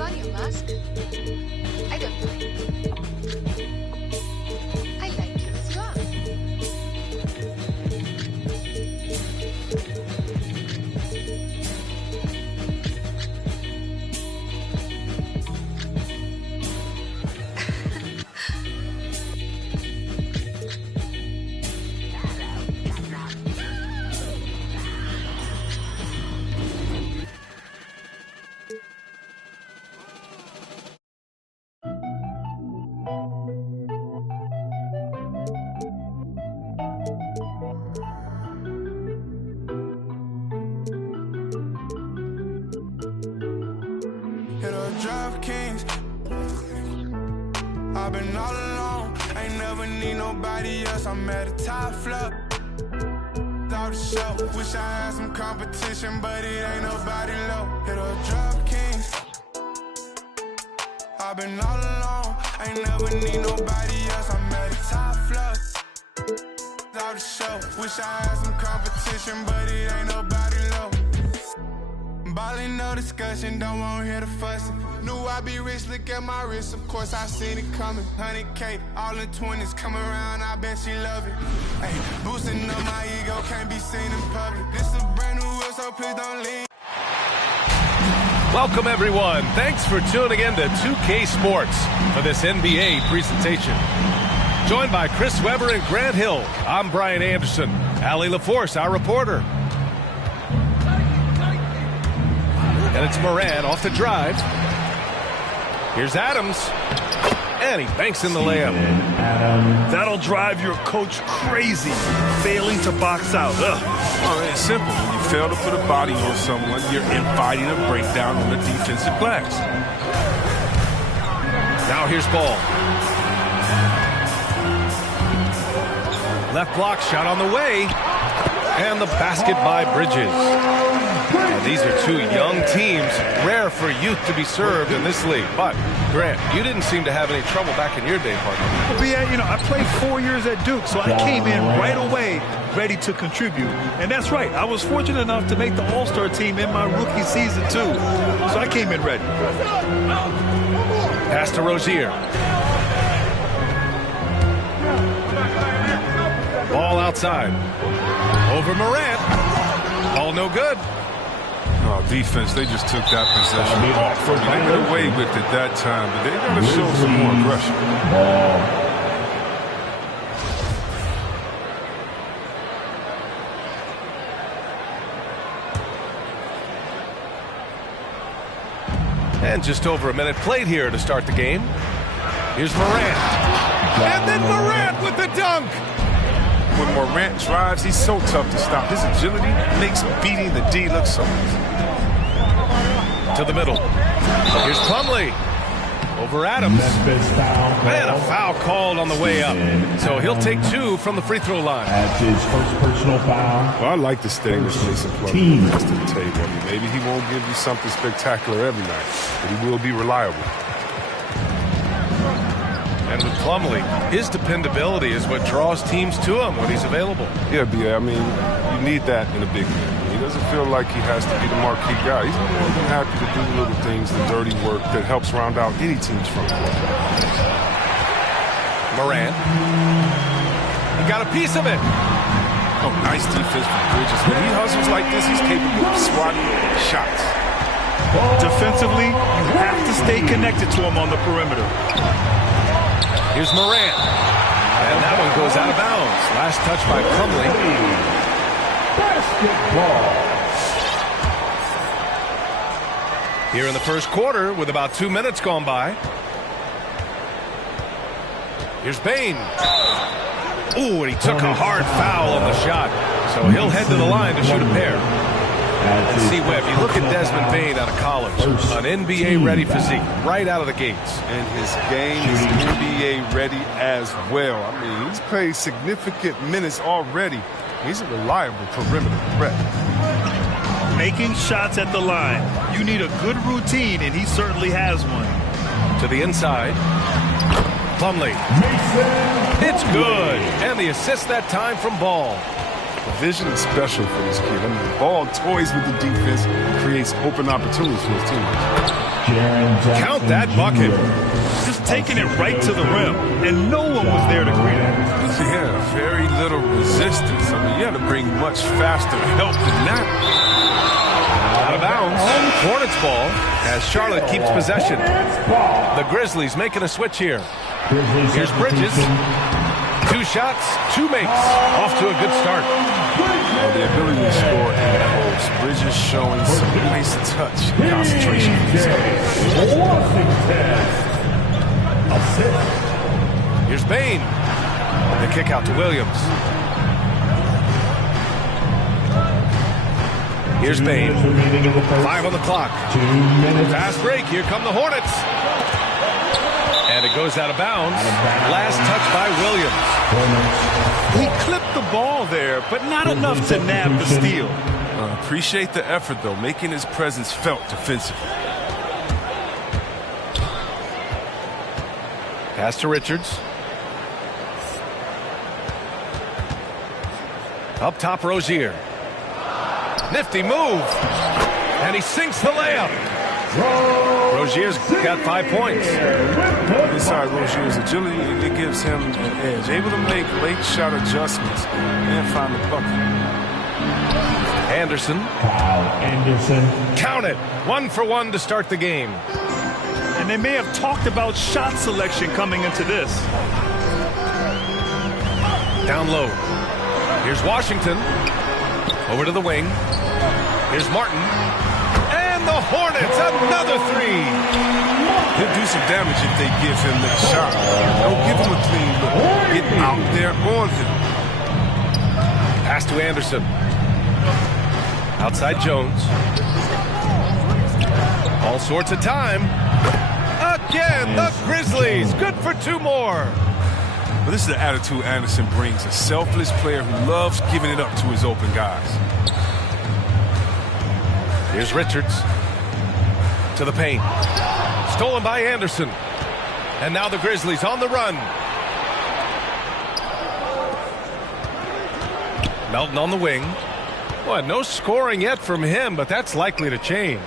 have on your mask? I don't mind. I like you as you are. DraftKings. I've been all alone, ain't never need nobody else. I'm at a top floor. Off the show, wish I had some competition, but it ain't nobody low. Hit a DraftKings. I've been all alone, ain't never need nobody else. I'm at a top floor. Off the show, wish I had some competition, but it ain't nobody low. Ballin', no discussion, don't wanna hear the fussing. Knew I'd be rich, look at my wrist, of course I seen it coming. 100K, all in 20s, come around, I bet she love it. Ay, boosting up my ego, can't be seen in public. This is a brand new world, so please don't leave. Welcome everyone, thanks for tuning in to 2K Sports for this NBA presentation. Joined by Chris Webber and Grant Hill, I'm Brian Anderson. Allie LaForce, our reporter. And it's Moran off the drive. Here's Adams. And he banks in the layup. That'll drive your coach crazy, failing to box out. Oh, it's simple. When you fail to put a body on someone, you're inviting a breakdown on the defensive glass. Now here's Ball. Left block shot on the way. And the basket by Bridges. And these are two young teams, rare for youth to be served in this league. But, Grant, you didn't seem to have any trouble back in your day, partner. Well, BA, I played 4 years at Duke, so I came in right away ready to contribute. And that's right, I was fortunate enough to make the All-Star team in my rookie season, too. So I came in ready. Pass to Rozier. Ball outside. Over Morant. Ball no good. Oh, defense, they just took that possession off. They got away with it that time, but they got to show some more aggression. And just over a minute played here to start the game. Here's Morant. And then Morant with the dunk. When Morant drives, he's so tough to stop. His agility makes beating the D look so easy. To the middle. Here's Plumlee. Over Adams. And a foul called on the way up. So he'll take 2 from the free throw line. That's his first personal foul. Well, I like the steadiness Mason Plumlee brings to the table. Maybe he won't give you something spectacular every night, but he will be reliable. And with Plumlee, his dependability is what draws teams to him when he's available. Yeah, B.A., I mean, you need that in a big man. He doesn't feel like he has to be the marquee guy. He's more than happy to do the little things, the dirty work that helps round out any team's front court. Morant. He got a piece of it. Oh, nice defense from Bridges. When he hustles like this, he's capable of swatting shots. Defensively, you have to stay connected to him on the perimeter. Here's Morant. And that one goes out of bounds. Last touch by Plumlee. Basketball. Here in the first quarter with about 2 minutes gone by. Here's Bane. Ooh, and he took a hard foul on the shot. So he'll head to the line to shoot a pair. And see, Webb, you look at Desmond Bane out of college, an NBA-ready physique right out of the gates. And his game is NBA-ready as well. I mean, he's played significant minutes already. He's a reliable perimeter threat. Making shots at the line. You need a good routine, and he certainly has one. To the inside. Plumlee. It's good. And the assist that time from Ball. vision is special for this kid. I mean, the ball toys with the defense, creates open opportunities for his teammates. Count that bucket. Just taking it right to the rim, and no one was there to greet him. Yeah, very little resistance. I mean, you had to bring much faster help than that. Out of bounds. Hornets ball as Charlotte keeps possession. The Grizzlies making a switch here. Here's Bridges. 2 shots, 2 makes. Off to a good start. Well, the ability to score in the post. Bridges showing some nice touch and concentration. Here's Bane. The kick out to Williams. Here's Bane. 5 on the clock. Fast break. Here come the Hornets. And it goes out of bounds. Last touch by Williams. He clipped the ball there, but not enough to nab the steal. Appreciate the effort, though, making his presence felt defensively. Pass to Richards. Up top, Rozier. Nifty move. And he sinks the layup. Rozier's got 5 points. Inside Rozier's agility, it gives him an edge. Able to make late shot adjustments and find the bucket. Anderson. Kyle Anderson. Count it. 1 for 1 to start the game. And they may have talked about shot selection coming into this. Down low. Here's Washington. Over to the wing. Here's Martin. And the Hornets, another 3. He'll do some damage if they give him the shot. Don't give him a clean look. Get out there on him. Pass to Anderson. Outside Jones. All sorts of time. Again, the Grizzlies. Good for 2 more. But this is the attitude Anderson brings. A selfless player who loves giving it up to his open guys. Here's Richards. To the paint. Stolen by Anderson. And now the Grizzlies on the run. Melton on the wing. Boy, no scoring yet from him, but that's likely to change.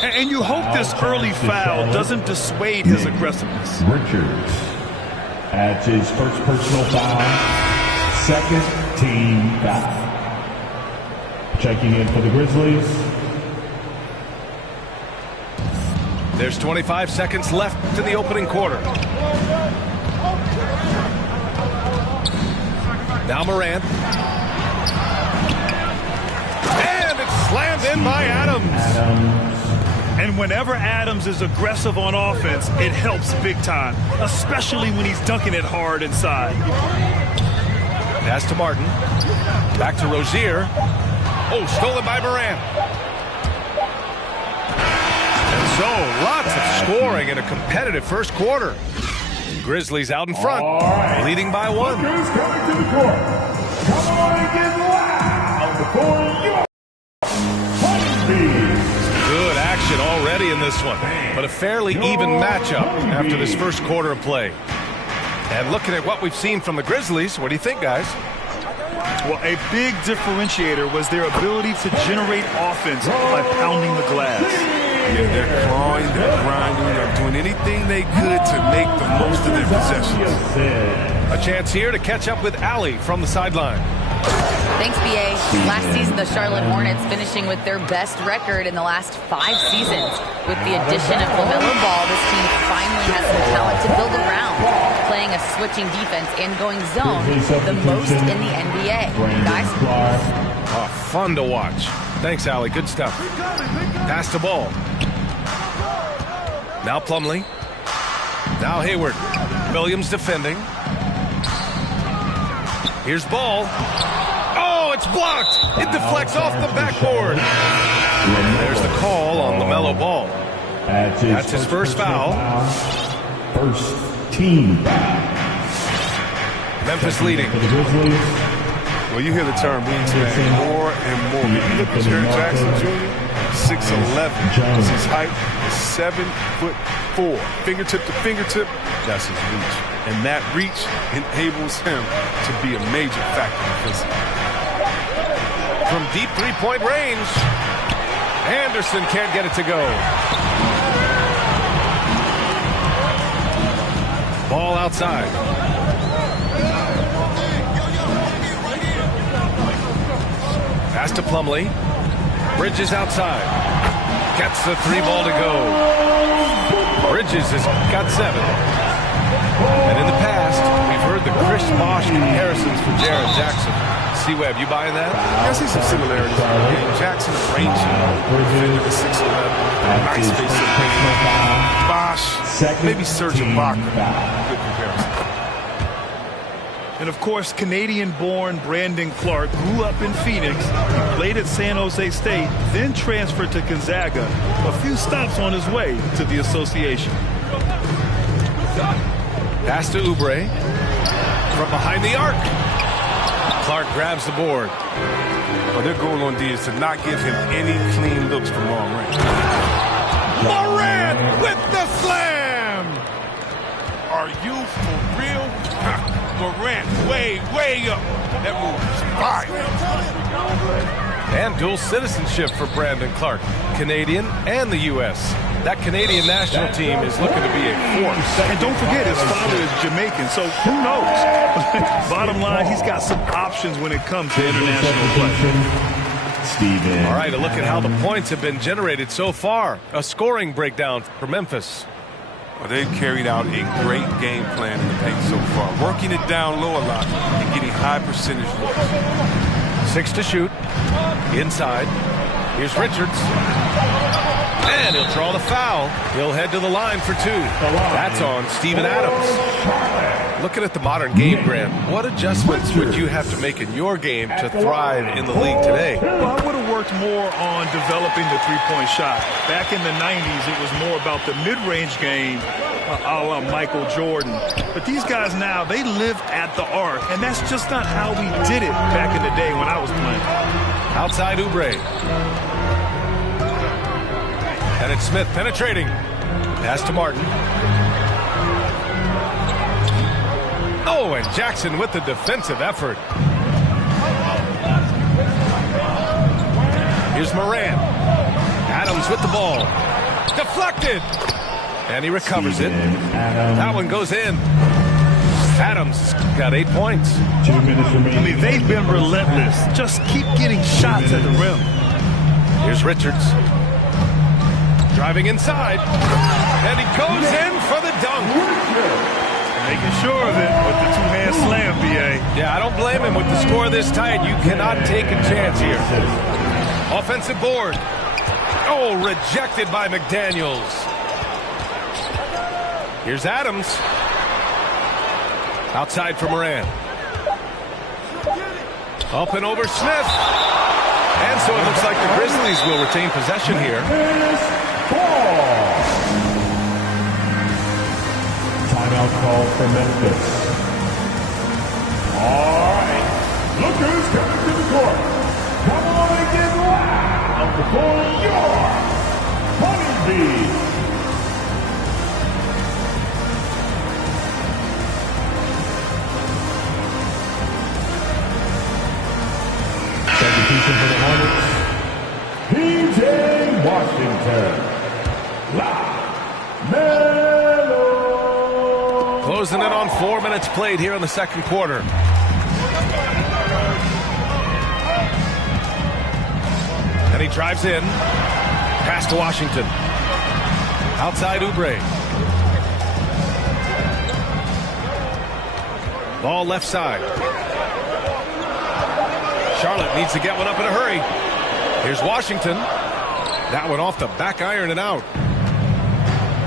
And you hope this early foul doesn't dissuade his aggressiveness. Richards adds his first personal foul, 2nd team foul. Checking in for the Grizzlies. There's 25 seconds left in the opening quarter. Now Morant. And it's slammed in by Adams. And whenever Adams is aggressive on offense, it helps big time, especially when he's dunking it hard inside. Pass to Martin. Back to Rozier. Oh, stolen by Morant. And so, lots of scoring in a competitive first quarter. Grizzlies out in front, leading by 1. Who's coming to the court? Come on and get loud for your Good action already in this one, but a fairly even matchup after this first quarter of play. And looking at what we've seen from the Grizzlies, what do you think, guys? Well, a big differentiator was their ability to generate offense by pounding the glass. Yeah, they're clawing, they're grinding, they're doing anything they could to make the most of their possessions. A chance here to catch up with Allie from the sideline. Thanks, B.A. Last season, the Charlotte Hornets finishing with their best record in the last 5 seasons. With the addition of LaMelo Ball, this team finally has some talent to build around, playing a switching defense and going zone, the most in the NBA. Guys? Oh, fun to watch. Thanks, Allie. Good stuff. Pass the ball. Now Plumlee. Now Hayward. Williams defending. Here's Ball. Oh, it's blocked. It deflects off the backboard. There's the call on LaMelo Ball. That's his first foul. First team foul. Memphis leading. Well, you hear the term wingspan more and more. If you look at Jaren Jackson Jr., 6'11". His height is 7'5". 4, fingertip to fingertip, that's his reach. And that reach enables him to be a major factor defensively. From deep three-point range, Anderson can't get it to go. Ball outside. Pass to Plumlee. Bridges outside. Gets the 3 ball to go. Bridges has got 7. And in the past, we've heard the Chris Bosh comparisons for Jaren Jackson. C-Web, you buying that? I see some similarities in the game. Jackson is rangy, defender to 6'11", nice face of paint. Bosh, maybe Serge Ibaka. Good comparison. And of course, Canadian-born Brandon Clark grew up in Phoenix. He played at San Jose State, then transferred to Gonzaga. A few stops on his way to the association. Pass to Oubre. From behind the arc. Clark grabs the board. Well, their goal on D is to not give him any clean looks from long range. Morant with the slam! Are you for real? Morant way up. That move is fire. And dual citizenship for Brandon Clark. Canadian and the U.S. That Canadian national team is looking to be a force. And don't forget, his father is Jamaican, so who knows? Bottom line, he's got some options when it comes to international play. Steven. All right, a look at how the points have been generated so far. A scoring breakdown for Memphis. Well, they've carried out a great game plan in the paint so far, working it down low a lot and getting high percentage looks. 6 to shoot. Inside. Here's Richards. And he'll draw the foul. He'll head to the line for 2. That's on Steven Adams. Looking at the modern game, Grant, what adjustments would you have to make in your game to thrive in the league today? Well, I would have worked more on developing the three-point shot. Back in the 90s, it was more about the mid-range game, a la Michael Jordan. But these guys now, they live at the arc, and that's just not how we did it back in the day when I was playing. Outside Oubre. And it's Smith penetrating. Pass to Martin. Oh, and Jackson with the defensive effort. Here's Morant. Adams with the ball. Deflected. And he recovers it. That one goes in. Adams got 8 points. 2 minutes remaining. I mean, they've been relentless. Just keep getting shots at the rim. Here's Richards. Driving inside. And he goes in for the dunk. Making sure of it with the two-hand slam, B.A. Yeah, I don't blame him with the score this tight. You cannot take a chance here. Offensive board. Oh, rejected by McDaniels. Here's Adams. Outside for Morant. Up and over Smith. And so it looks like the Grizzlies will retain possession here. Timeout call for Memphis. All right. Look who's coming to the court. Come on and get loud before your Honeybees. Substitution for the Hornets. P.J. Washington. Melo. Closing in on 4 minutes played here in the second quarter. And he drives in. Pass to Washington. Outside Oubre. Ball left side. Charlotte needs to get one up in a hurry. Here's Washington. That one off the back iron and out.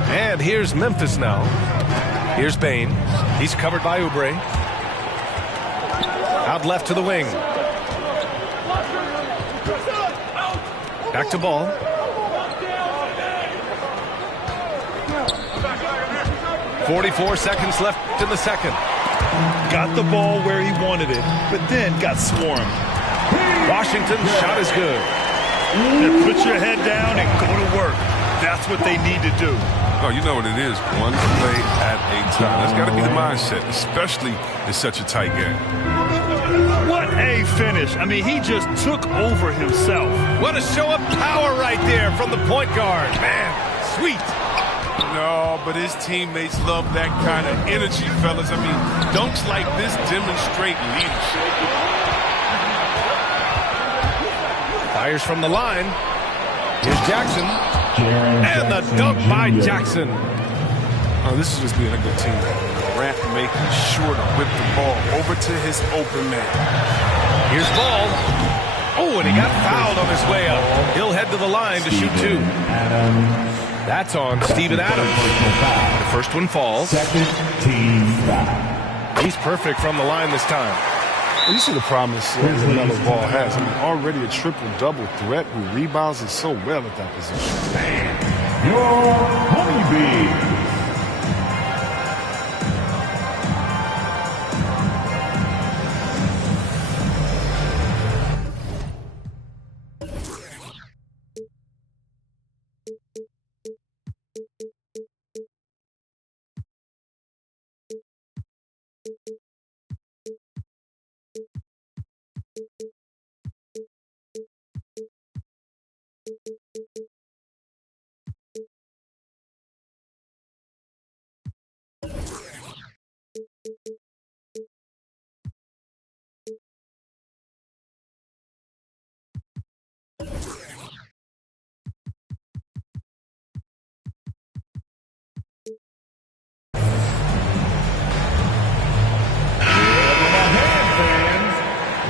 And here's Memphis now. Here's Bane. He's covered by Oubre. Out left to the wing. Back to Ball. .44 seconds left in the second. Got the ball where he wanted it, but then got swarmed. Washington's shot is good. And put your head down and go to work. That's what they need to do. Oh, you know what it is. One play at a time. That's got to be the mindset, especially in such a tight game. What a finish. I mean, he just took over himself. What a show of power right there from the point guard. Man, sweet. No, but his teammates love that kind of energy, fellas. I mean, dunks like this demonstrate leadership. Fires from the line. Here's Jackson. And the dunk by Jackson. Oh, this is just being a good team. Morant making sure to whip the ball over to his open man. Here's Ball. Oh, and he got fouled on his way up. He'll head to the line to shoot 2. That's on Steven Adams. The first one falls. Second team foul. He's perfect from the line this time. Well, you see the promise LaMelo Ball has. I mean, already a triple-double threat who rebounds it so well at that position. Your Honeybee.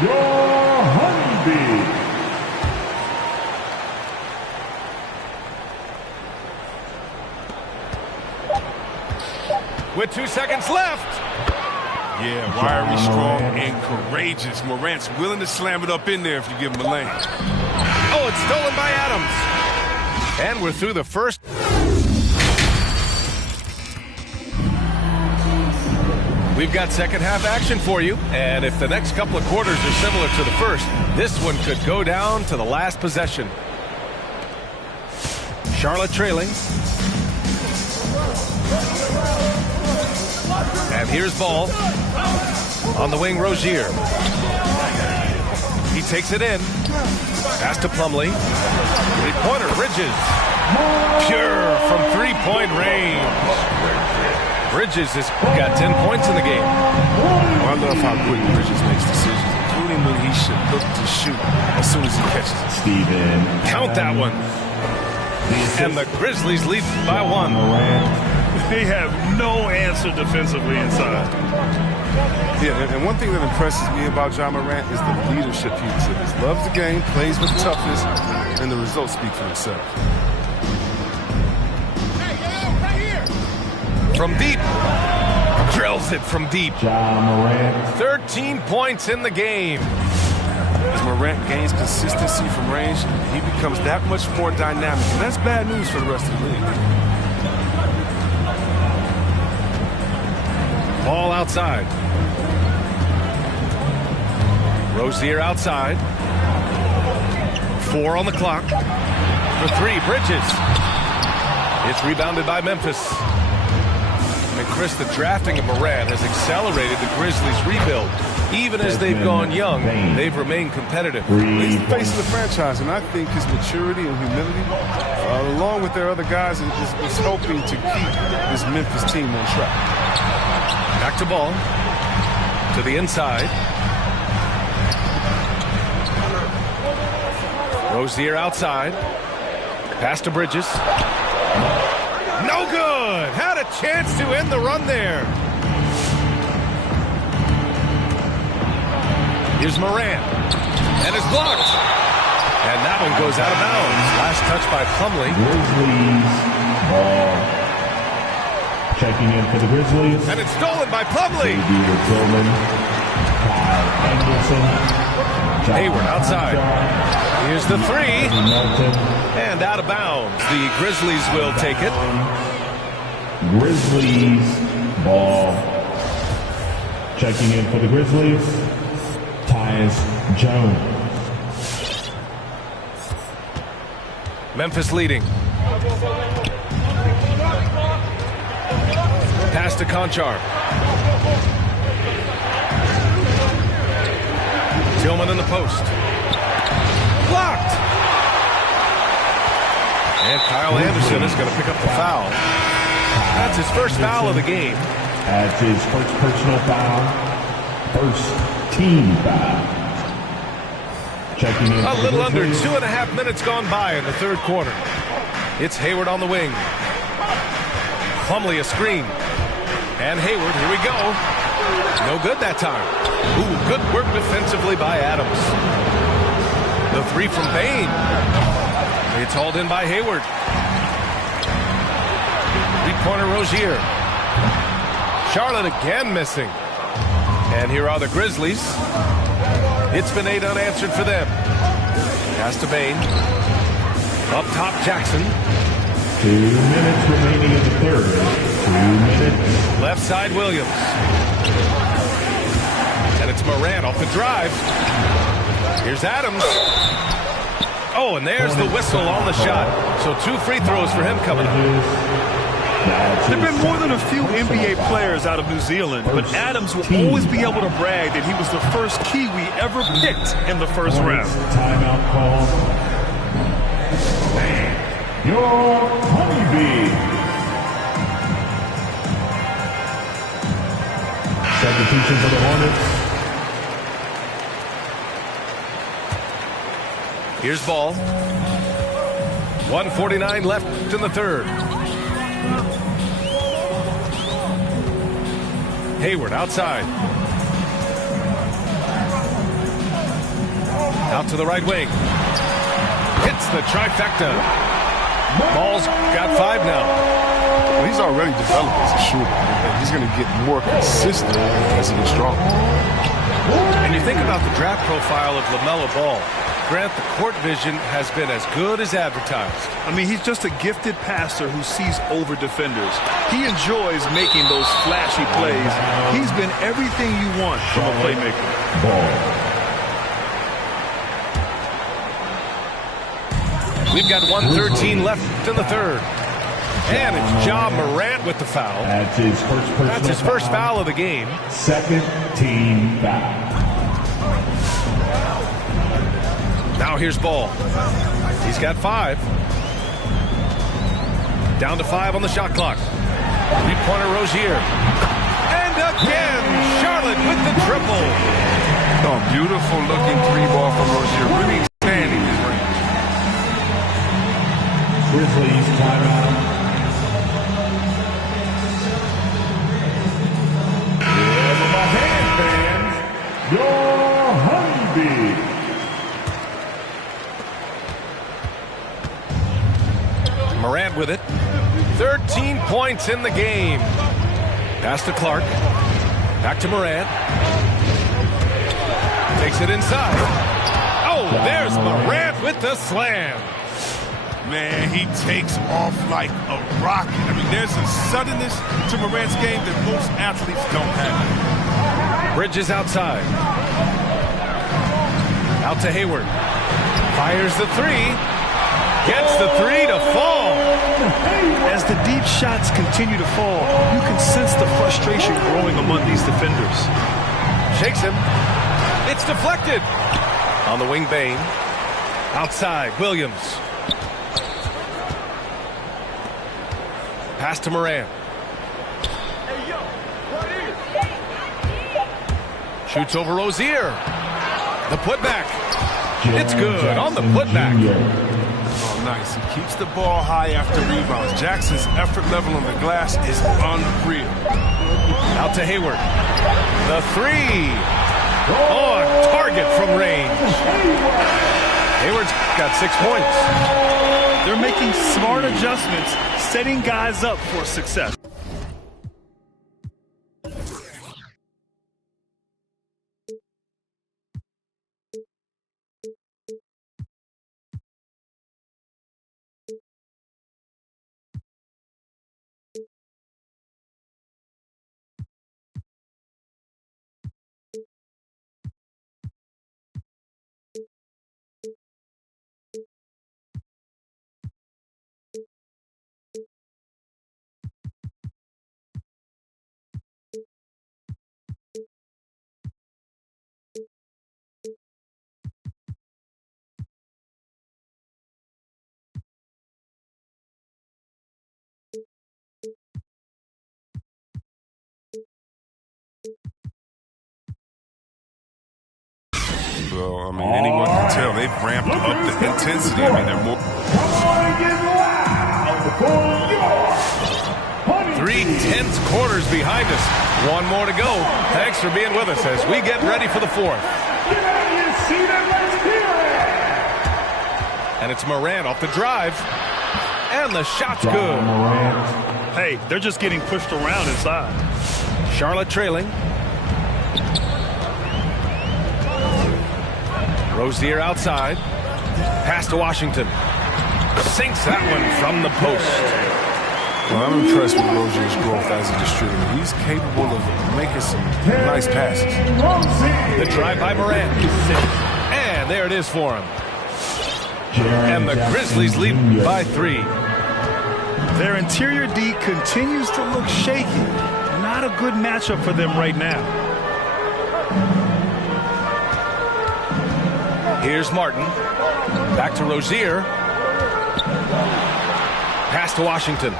Your Honeybee. With 2 seconds left. Yeah, wiry, strong, and courageous. Morant's willing to slam it up in there if you give him a lane. Oh, it's stolen by Adams. And we're through the first. We've got second half action for you, and if the next couple of quarters are similar to the first, this one could go down to the last possession. Charlotte trailing. And here's Ball. On the wing, Rozier. He takes it in. Pass to Plumlee. Three-pointer, Bridges. Pure from three-point range. Bridges has got 10 points in the game. I love how quick Bridges makes decisions, including when he should look to shoot as soon as he catches it. Steven. Count that one. And the Grizzlies lead by 1. They have no answer defensively inside. Yeah, and one thing that impresses me about Ja Morant is the leadership he exhibits. Loves the game, plays with toughness, and the results speak for themselves. From deep. Drills it from deep. Ja Morant. 13 points in the game. As Morant gains consistency from range, he becomes that much more dynamic. And that's bad news for the rest of the league. Ball outside. Rozier outside. 4 on the clock. For 3, Bridges. It's rebounded by Memphis. And Chris, the drafting of Morant has accelerated the Grizzlies' rebuild. Even as they've gone young, they've remained competitive. He's the face of the franchise, and I think his maturity and humility, along with their other guys, is helping to keep this Memphis team on track. Back to Ball. To the inside. Rozier outside. Pass to Bridges. No good. Had a chance to end the run there. Here's Morant. And it's blocked. And that one goes out of bounds. Last touch by Plumlee. Grizzlies ball. Checking in for the Grizzlies. And it's stolen by Plumlee. Tillman. Kyle Anderson. Hayward outside. Here's the 3. Melton. And out of bounds. The Grizzlies will take it. Grizzlies ball. Checking in for the Grizzlies. Tyus Jones. Memphis leading. Pass to Conchar. Tillman in the post. Blocked! And Kyle Anderson is going to pick up the foul. That's his first foul of the game. That's his first personal foul. First team foul. Checking in. A little under 2.5 minutes gone by in the third quarter. It's Hayward on the wing. Plumlee a screen. And Hayward, here we go. No good that time. Ooh, good work defensively by Adams. The three from Bane. It's hauled in by Hayward. Three-pointer Rozier. Charlotte again missing. And here are the Grizzlies. It's been 8 unanswered for them. Pass to Bane. Up top, Jackson. 2 minutes remaining in the third. 2 minutes. Left side, Williams. And it's Morant off the drive. Here's Adams. Oh, and there's the whistle on the shot. So 2 free throws for him coming up. There have been more than a few NBA players out of New Zealand, but Adams will always be able to brag that he was the first Kiwi ever picked in the first round. Timeout call. Your Honeybee. Substitution for the Hornets. Here's Ball. 1:49 left in the third. Hayward outside. Out to the right wing. Hits the trifecta. Ball's got 5 now. Well, he's already developed as a shooter. And he's going to get more consistent as he gets stronger. And you think about the draft profile of LaMelo Ball. Grant, the court vision has been as good as advertised. I mean, he's just a gifted passer who sees over defenders. He enjoys making those flashy plays. He's been everything you want from a playmaker. Ball. We've got 1:13 left in the third. And it's Ja Morant with the foul. That's his first foul of the game. Second team foul. Now here's Ball. He's got 5. Down to 5 on the shot clock. Three-pointer Rozier. And again, Charlotte with the triple. Oh, beautiful looking 3-ball from Rozier. Really expanding his range. Grizzlies timeout. Give him a hand, fans. Your Honeybee. Morant with it. 13 points in the game. Pass to Clark. Back to Morant. Takes it inside. Oh, there's Morant with the slam. Man, he takes off like a rocket. I mean, there's a suddenness to Morant's game that most athletes don't have. Bridges outside. Out to Hayward. Fires the 3. Gets the 3 to fall. As the deep shots continue to fall, you can sense the frustration growing among these defenders. Shakes him. It's deflected. On the wing, Bane. Outside, Williams. Pass to Morant. Shoots over Rozier. The putback. It's good on the putback. Oh, nice. He keeps the ball high after rebounds. Jackson's effort level on the glass is unreal. Out to Hayward. The 3. Oh, a target from range. Hayward's got 6 points. They're making smart adjustments, setting guys up for success. well. I mean, anyone can tell they've ramped up the intensity. I mean, they're more. 3 tense quarters behind us. One more to go. Thanks for being with us as we get ready for the fourth. And it's Morant off the drive. And the shot's good. Hey, they're just getting pushed around inside. Charlotte trailing. Rozier outside. Pass to Washington. Sinks that one from the post. Well, I'm impressed with Rozier's growth as a distributor. He's capable of making some nice passes. The drive by Morant. And there it is for him. And the Grizzlies lead by 3. Their interior D continues to look shaky. Not a good matchup for them right now. Here's Martin. Back to Rozier. Pass to Washington.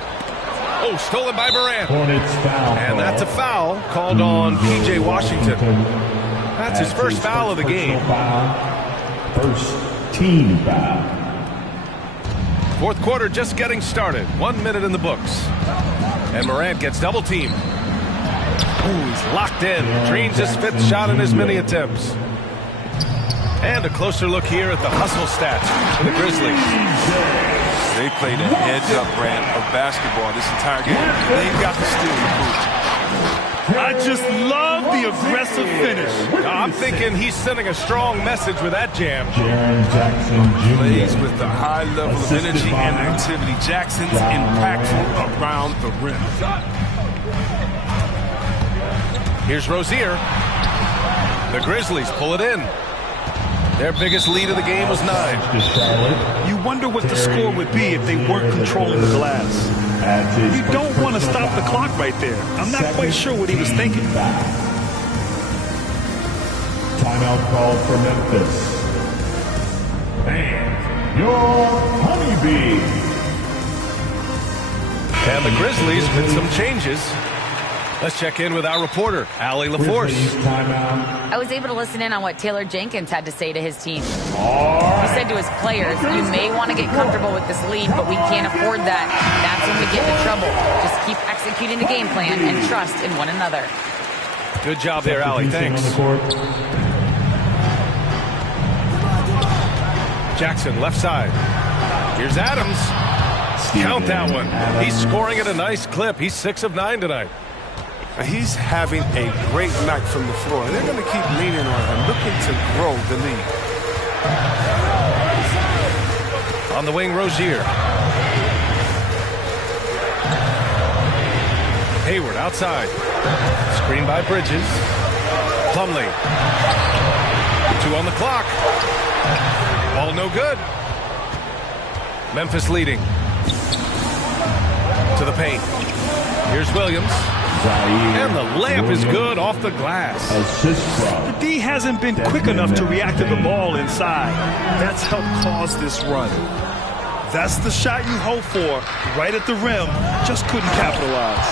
Oh, stolen by Morant. And that's a foul called on P.J. Washington. That's his first foul of the game. First team foul. Fourth quarter just getting started. 1 minute in the books. And Morant gets double teamed. Ooh, he's locked in. Drains his 5th shot in as many attempts. And a closer look here at the hustle stats for the Grizzlies. They played a heads-up brand of basketball this entire game. They've got the steal to prove. I just love the aggressive finish. I'm thinking he's sending a strong message with that jam. Jaren Jackson Plays Jr. with the high level of energy and activity. Jackson's impactful around the rim. Here's Rozier. The Grizzlies pull it in. Their biggest lead of the game was 9. You wonder what the score would be if they weren't controlling the glass. You don't want to stop the clock right there. I'm not quite sure what he was thinking. Timeout called for Memphis. And your Honeybee. And the Grizzlies with some changes. Let's check in with our reporter, Allie LaForce. I was able to listen in on what Taylor Jenkins had to say to his team. He said to his players, you may want to get comfortable with this lead, but we can't afford that. That's when we get into trouble. Just keep executing the game plan and trust in one another. Good job there, Allie. Thanks. Jackson, left side. Here's Adams. Count that one. He's scoring at a nice clip. He's 6 of 9 tonight. He's having a great night from the floor, and they're going to keep leaning on him, looking to grow the lead. On the wing, Rozier. Hayward outside. Screen by Bridges. Plumlee. 2 on the clock. Ball no good. Memphis leading. To the paint. Here's Williams. And the layup is good off the glass. The D hasn't been quick enough to react to the ball inside. That's helped cause this run. That's the shot you hope for. Right at the rim. Just couldn't capitalize.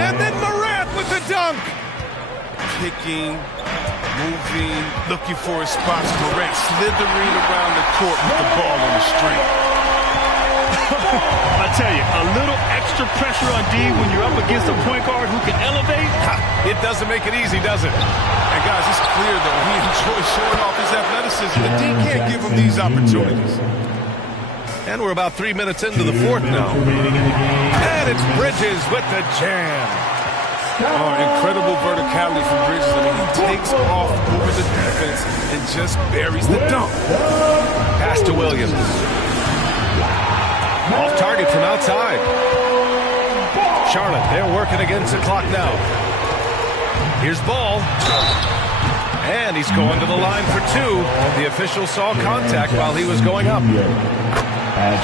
And then Morant with the dunk. Kicking, moving, looking for his spots. Morant slithering around the court with the ball on the string. I tell you, a little extra pressure on D when you're up against a point guard who can elevate. It doesn't make it easy, does it? And guys, it's clear, though, he enjoys showing off his athleticism. The D can't give him these opportunities. And we're about 3 minutes into the fourth now. And it's Bridges with the jam. Oh, incredible verticality from Bridges. I mean, he takes off over the defense and just buries the dunk. Pass to Williams. Off target from outside. Charlotte, they're working against the clock now. Here's Ball. And he's going to the line for 2. The official saw contact while he was going up.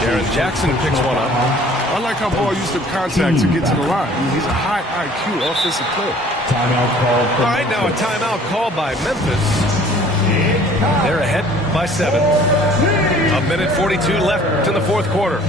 Jaren Jackson picks one up. I like how Ball used the contact to get to the line. I mean, he's a high IQ offensive player. Timeout called for All right, now a timeout called by Memphis. They're ahead by 7. 1:42 left in the fourth quarter.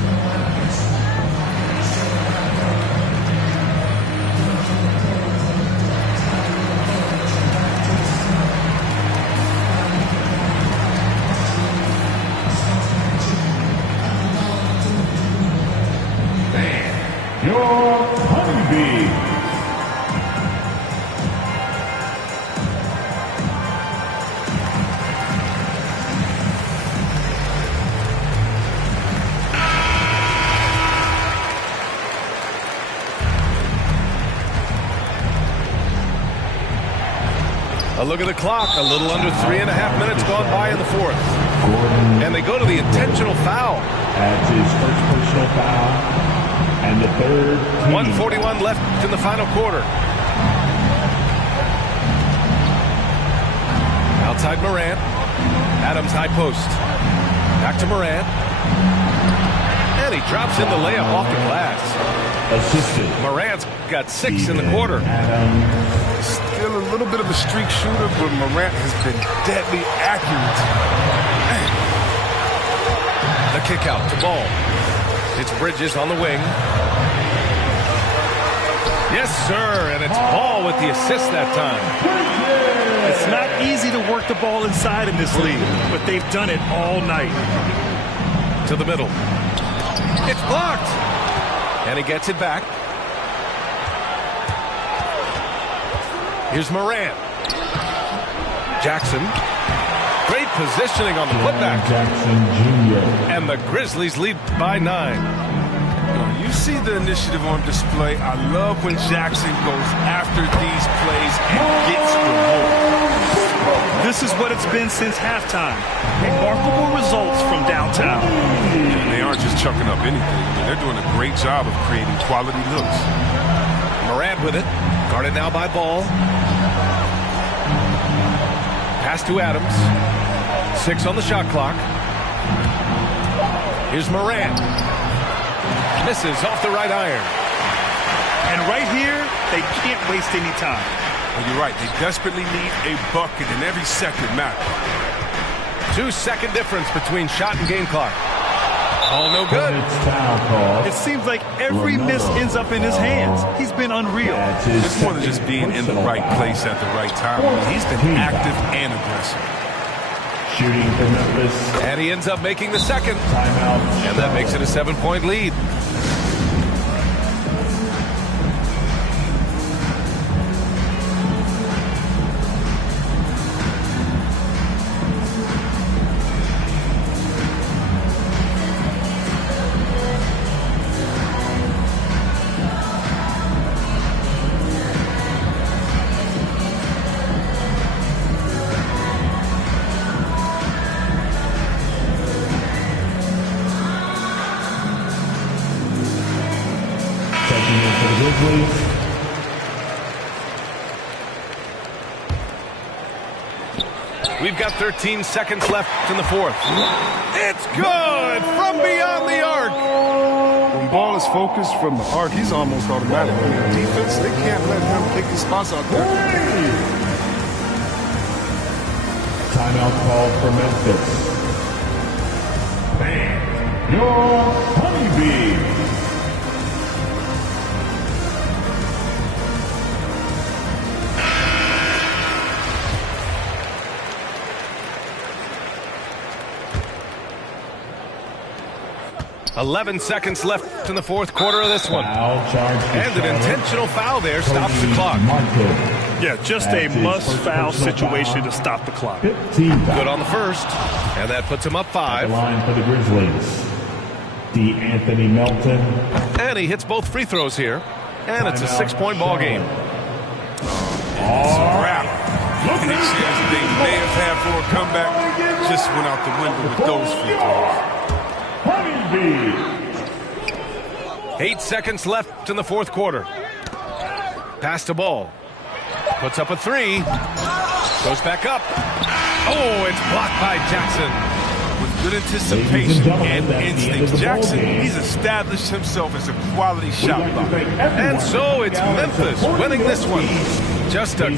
A look at the clock. A little under 3.5 minutes gone by in the fourth. And they go to the intentional foul. That's his first personal foul. And the third. 1:41 left in the final quarter. Outside Morant. Adams high post. Back to Morant. And he drops in the layup off the glass. Assisted. Morant's got 6 in the quarter. Still a little bit of a streak shooter, but Morant has been deadly accurate. The kick out to Ball. It's Bridges on the wing. Yes, sir, and it's Ball with the assist that time. It's not easy to work the ball inside in this league, but they've done it all night. To the middle. It's blocked. And he gets it back. Here's Morant. Jackson. Great positioning on the putback. Jackson Jr. And the Grizzlies lead by 9. You see the initiative on display. I love when Jackson goes after these plays and gets reward. This is what it's been since halftime. Remarkable results from downtown. And they aren't just chucking up anything. I mean, they're doing a great job of creating quality looks. Morant with it. Guarded now by Ball. Pass to Adams. 6 on the shot clock. Here's Morant. Misses off the right iron. And right here, they can't waste any time. Well, you're right. They desperately need a bucket, and every second matters. 2-second difference between shot and game clock. All no good. It seems like every miss ends up in his hands. He's been unreal. It's more than just being in the right place at the right time. I mean, he's been active and aggressive. Shooting for Memphis. And he ends up making the second. Timeout. And that makes it a 7-point lead. We've got 13 seconds left in the fourth. It's good from beyond the arc. When Ball is focused from the arc, he's almost automatic. I mean, defense, they can't let him pick his spots out there. Timeout called for Memphis. Man, your honeybee. $11 seconds left in the fourth quarter of this one. And an intentional foul there stops the clock. Yeah, just a must-foul situation to stop the clock. Good on the first. And that puts him up 5. Line for the Grizzlies. D'Anthony Melton. And he hits both free throws here. And it's a 6-point ball game. It's a wrap. Any chance they may have had for a comeback just went out the window with those free throws. 8 seconds left in the fourth quarter. Pass to Ball. Puts up a 3. Goes back up. Oh, it's blocked by Jackson. With good anticipation and instinct, Jackson, he's established himself as a quality shot blocker. And so it's Memphis winning this one. Just a...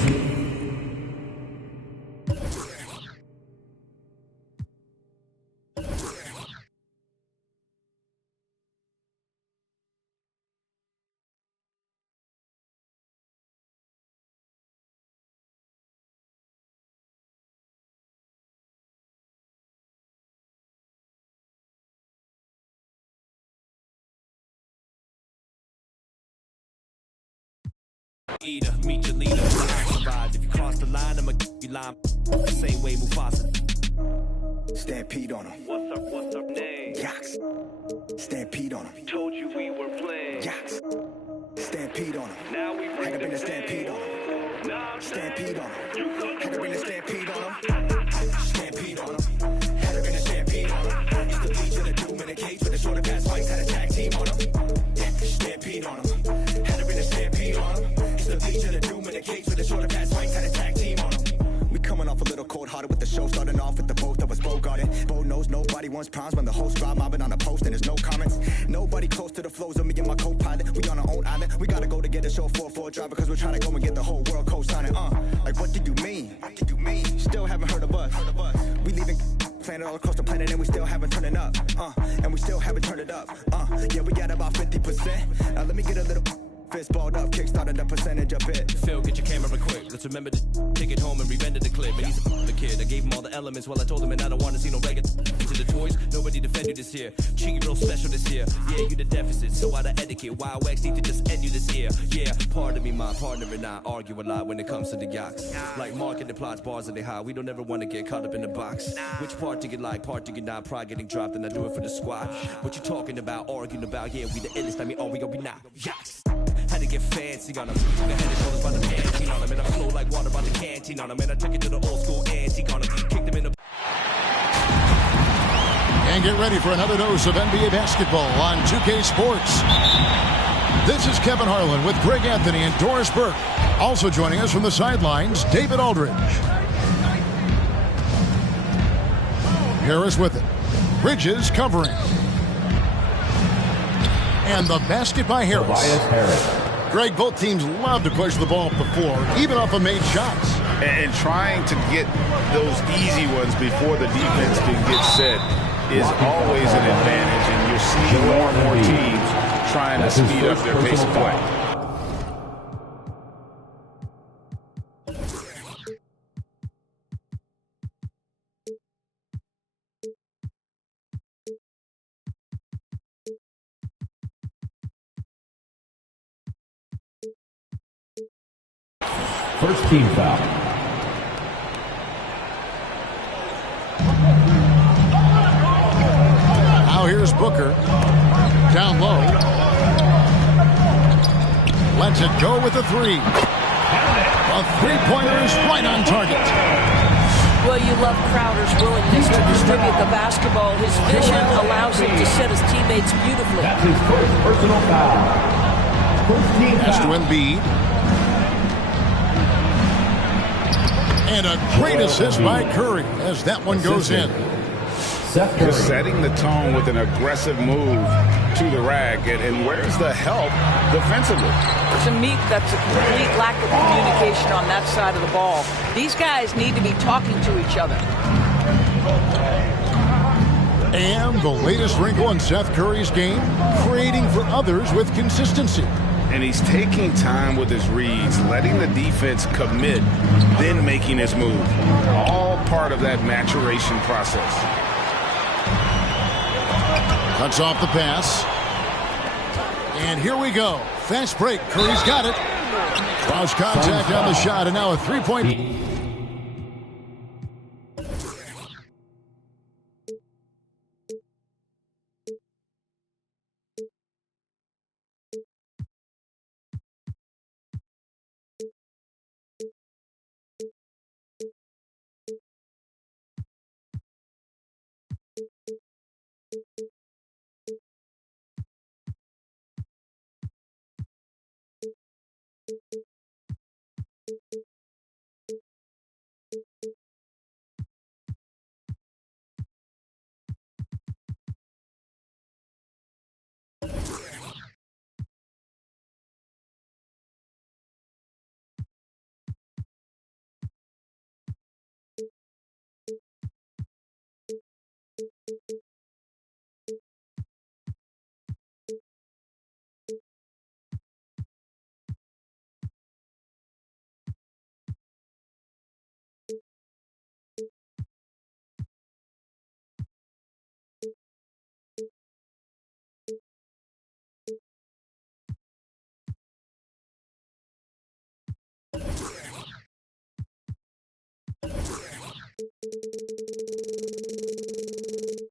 Meet your leader. If you cross the line, I'ma give you line. Same way Mufasa. Stampede on him. What's up, name? Yachts. Stampede on him. Told you we were playing. Yachts. Stampede on him. Now we Had to bring a stampede on him. Stampede on him. Had to orange palms when the whole squad mobbing on a post and there's no comments. Nobody close to the flows of me and my co-pilot. We on our own island. We gotta go to get a show 4-4 drive because we're trying to go and get the whole world co-signing. Like what do you mean? Still haven't heard of us. We leaving planet all across the planet and we still haven't turned it up. And we still haven't turned it up. Yeah, we got about 50%. Now let me get a little fist balled up, kickstarted the percentage a bit. Phil, get your camera quick. Let's remember to take it home and re-render the clip. But he's a kid. I gave him all the elements while I told him, and I don't want to see no regular to the toys. Nobody defend you this year. Treat you real special this year. Yeah, you the deficit. So out of etiquette. Wild wax need to just end you this year. Yeah, pardon me, my partner and I argue a lot when it comes to the yachts. Like marketing plots, bars are they high. We don't ever want to get caught up in the box. Which part do you like? Part do you not? Pride getting dropped, and I do it for the squad. What you talking about? Arguing about? Yeah, we the illest. I mean, are we not? Yes. Had to get fancy on them. Took a head and shoulders by the canteen on them. And I flow like water by the canteen on them. And I took it to the old school antique on them. Kicked them in the... And get ready for another dose of NBA basketball on 2K Sports. This is Kevin Harlan with Greg Anthony and Doris Burke. Also joining us from the sidelines, David Aldridge. Harris with it. Bridges covering. And the basket by Harris. Greg, both teams love to push the ball before, even off of made shots. And trying to get those easy ones before the defense can get set is always an advantage. And you're seeing more and more teams trying to speed up their pace of play. First team foul. Now here's Booker. Down low. Lets it go with a three. A three-pointer is right on target. Well, you love Crowder's willingness to distribute the basketball. His vision allows him to set his teammates beautifully. That's his first personal foul. First team foul. Pass to Embiid. And a great assist by Curry as that one goes in. They're setting the tone with an aggressive move to the rack. And where's the help defensively? To me, that's a complete lack of communication on that side of the ball. These guys need to be talking to each other. And the latest wrinkle in Seth Curry's game, creating for others with consistency. And he's taking time with his reads, letting the defense commit, then making his move. All part of that maturation process. Cuts off the pass. And here we go. Fast break. Curry's got it. Cross contact on the shot, and now a three-point.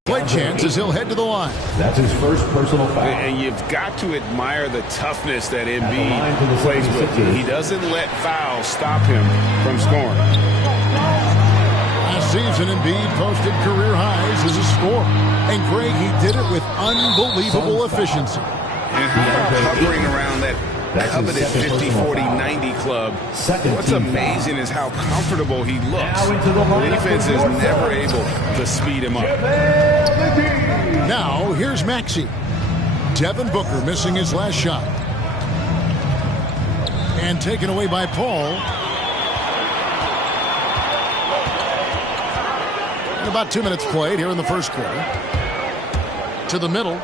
Play chance as he'll head to the line. That's his first personal foul. And you've got to admire the toughness that Embiid plays with. He doesn't let fouls stop him from scoring. Last season, Embiid posted career highs as a scorer. And Greg, he did it with unbelievable efficiency. And how about hovering around that coveted 50-40-90 club? What's amazing is how comfortable he looks. The defense is never able to speed him up. Now, here's Maxey. Devin Booker missing his last shot. And taken away by Paul. And about 2 minutes played here in the first quarter. To the middle.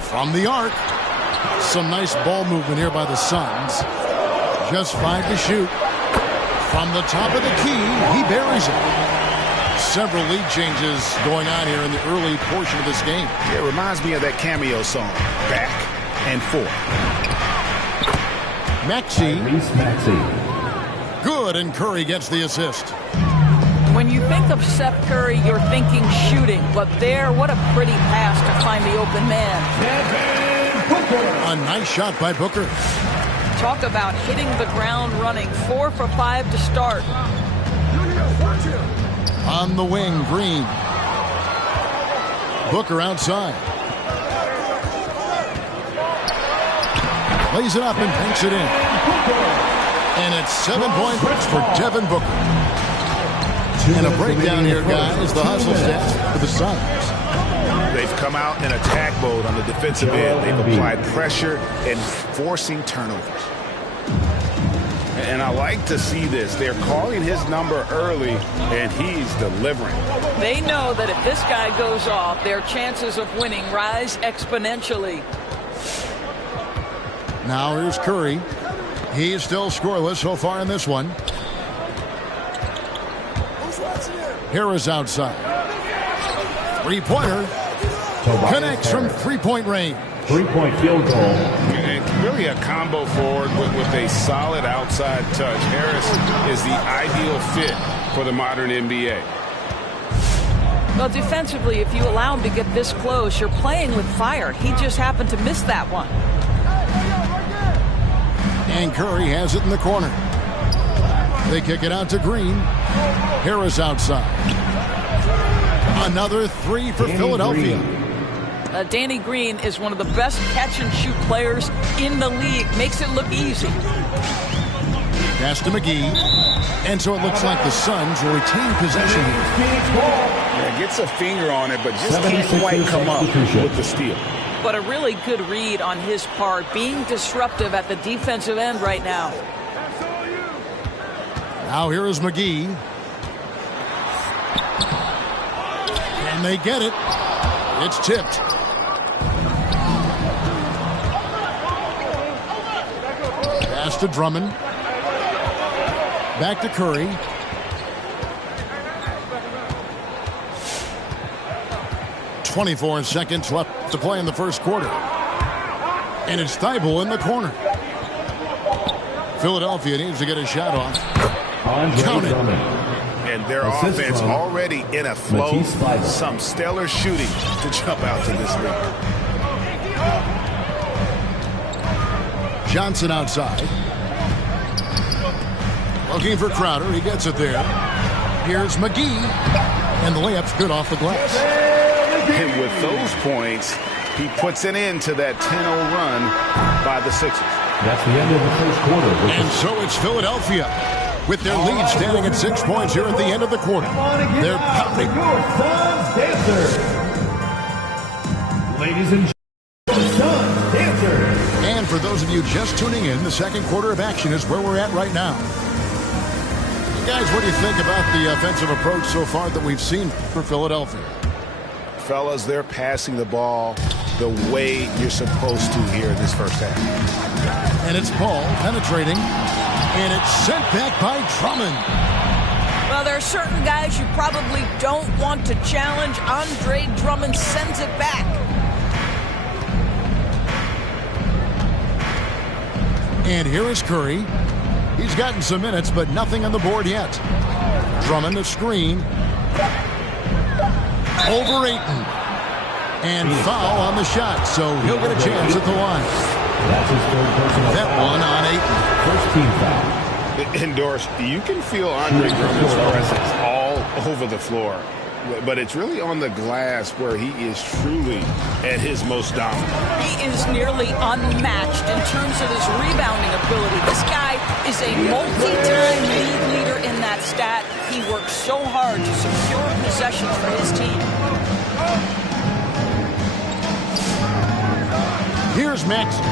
From the arc. Some nice ball movement here by the Suns. Just 5 to shoot. From the top of the key, he buries it. Several lead changes going on here in the early portion of this game. It reminds me of that cameo song, Back and Forth. Maxey. Good, and Curry gets the assist. When you think of Seth Curry, you're thinking shooting. But there, what a pretty pass to find the open man. A nice shot by Booker. Talk about hitting the ground running. 4 for 5 to start. On the wing, Green. Booker outside. Lays it up and banks it in. And it's 7 points for Devin Booker. And a breakdown here, guys. The hustle stats for the Suns. They've come out in attack mode on the defensive end. They've applied pressure and forcing turnovers. And I like to see this. They're calling his number early, and he's delivering. They know that if this guy goes off, their chances of winning rise exponentially. Now here's Curry. He's still scoreless so far in this one. Harris outside. Three-pointer. Connects from three-point range. 3-point field goal. And really a combo forward with a solid outside touch. Harris is the ideal fit for the modern NBA. Well, defensively, if you allow him to get this close, you're playing with fire. He just happened to miss that one. And Curry has it in the corner. They kick it out to Green. Harris outside. Another three for Philadelphia. Danny Green is one of the best catch-and-shoot players in the league. Makes it look easy. Pass to McGee. And so it looks like the Suns will retain possession here. Yeah, gets a finger on it, but just can't quite come up with the steal. But a really good read on his part, being disruptive at the defensive end right now. Now here is McGee. And they get it. It's tipped. Pass to Drummond. Back to Curry. .24 seconds left to play in the first quarter. And it's Thibault in the corner. Philadelphia needs to get a shot off. Count it. And their offense already in a flow. Some stellar shooting to jump out to this league. Johnson outside. Looking for Crowder. He gets it there. Here's McGee. And the layup's good off the glass. And with those points, he puts an end to that 10-0 run by the Sixers. That's the end of the first quarter. And so it's Philadelphia with their lead standing at 6 points here at the end of the quarter. They're pounding. Ladies and gentlemen, Suns Dancers. And for those of you just tuning in, the second quarter of action is where we're at right now. Guys, what do you think about the offensive approach so far that we've seen for Philadelphia? Fellas, they're passing the ball the way you're supposed to here in this first half. And it's Paul penetrating. And it's sent back by Drummond. Well, there are certain guys you probably don't want to challenge. Andre Drummond sends it back. And here is Curry. He's gotten some minutes, but nothing on the board yet. Drummond a screen. Over Ayton. And foul on the shot, so he'll get a chance at the line. That's his third personal that foul. one on Ayton. First team foul. Endorse, you can feel Andre Drummond's presence all over the floor. But it's really on the glass where he is truly at his most dominant. He is nearly unmatched in terms of his rebounding ability. This guy is a multi-time league leader in that stat. He He works so hard to secure possession for his team. Here's Maxey.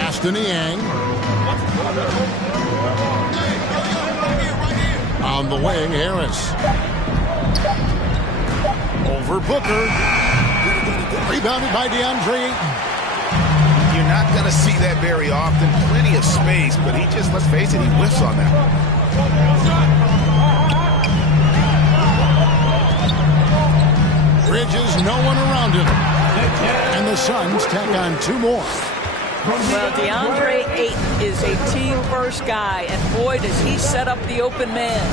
Aston Yang. On the wing, Harris. Over Booker. Rebounded by DeAndre Ayton. You're not going to see that very often. Plenty of space, but he just, let's face it, he whiffs on that. Bridges, no one around him. And the Suns tack on 2 more. Well, DeAndre Ayton is a team-first guy, and boy, does he set up the open man.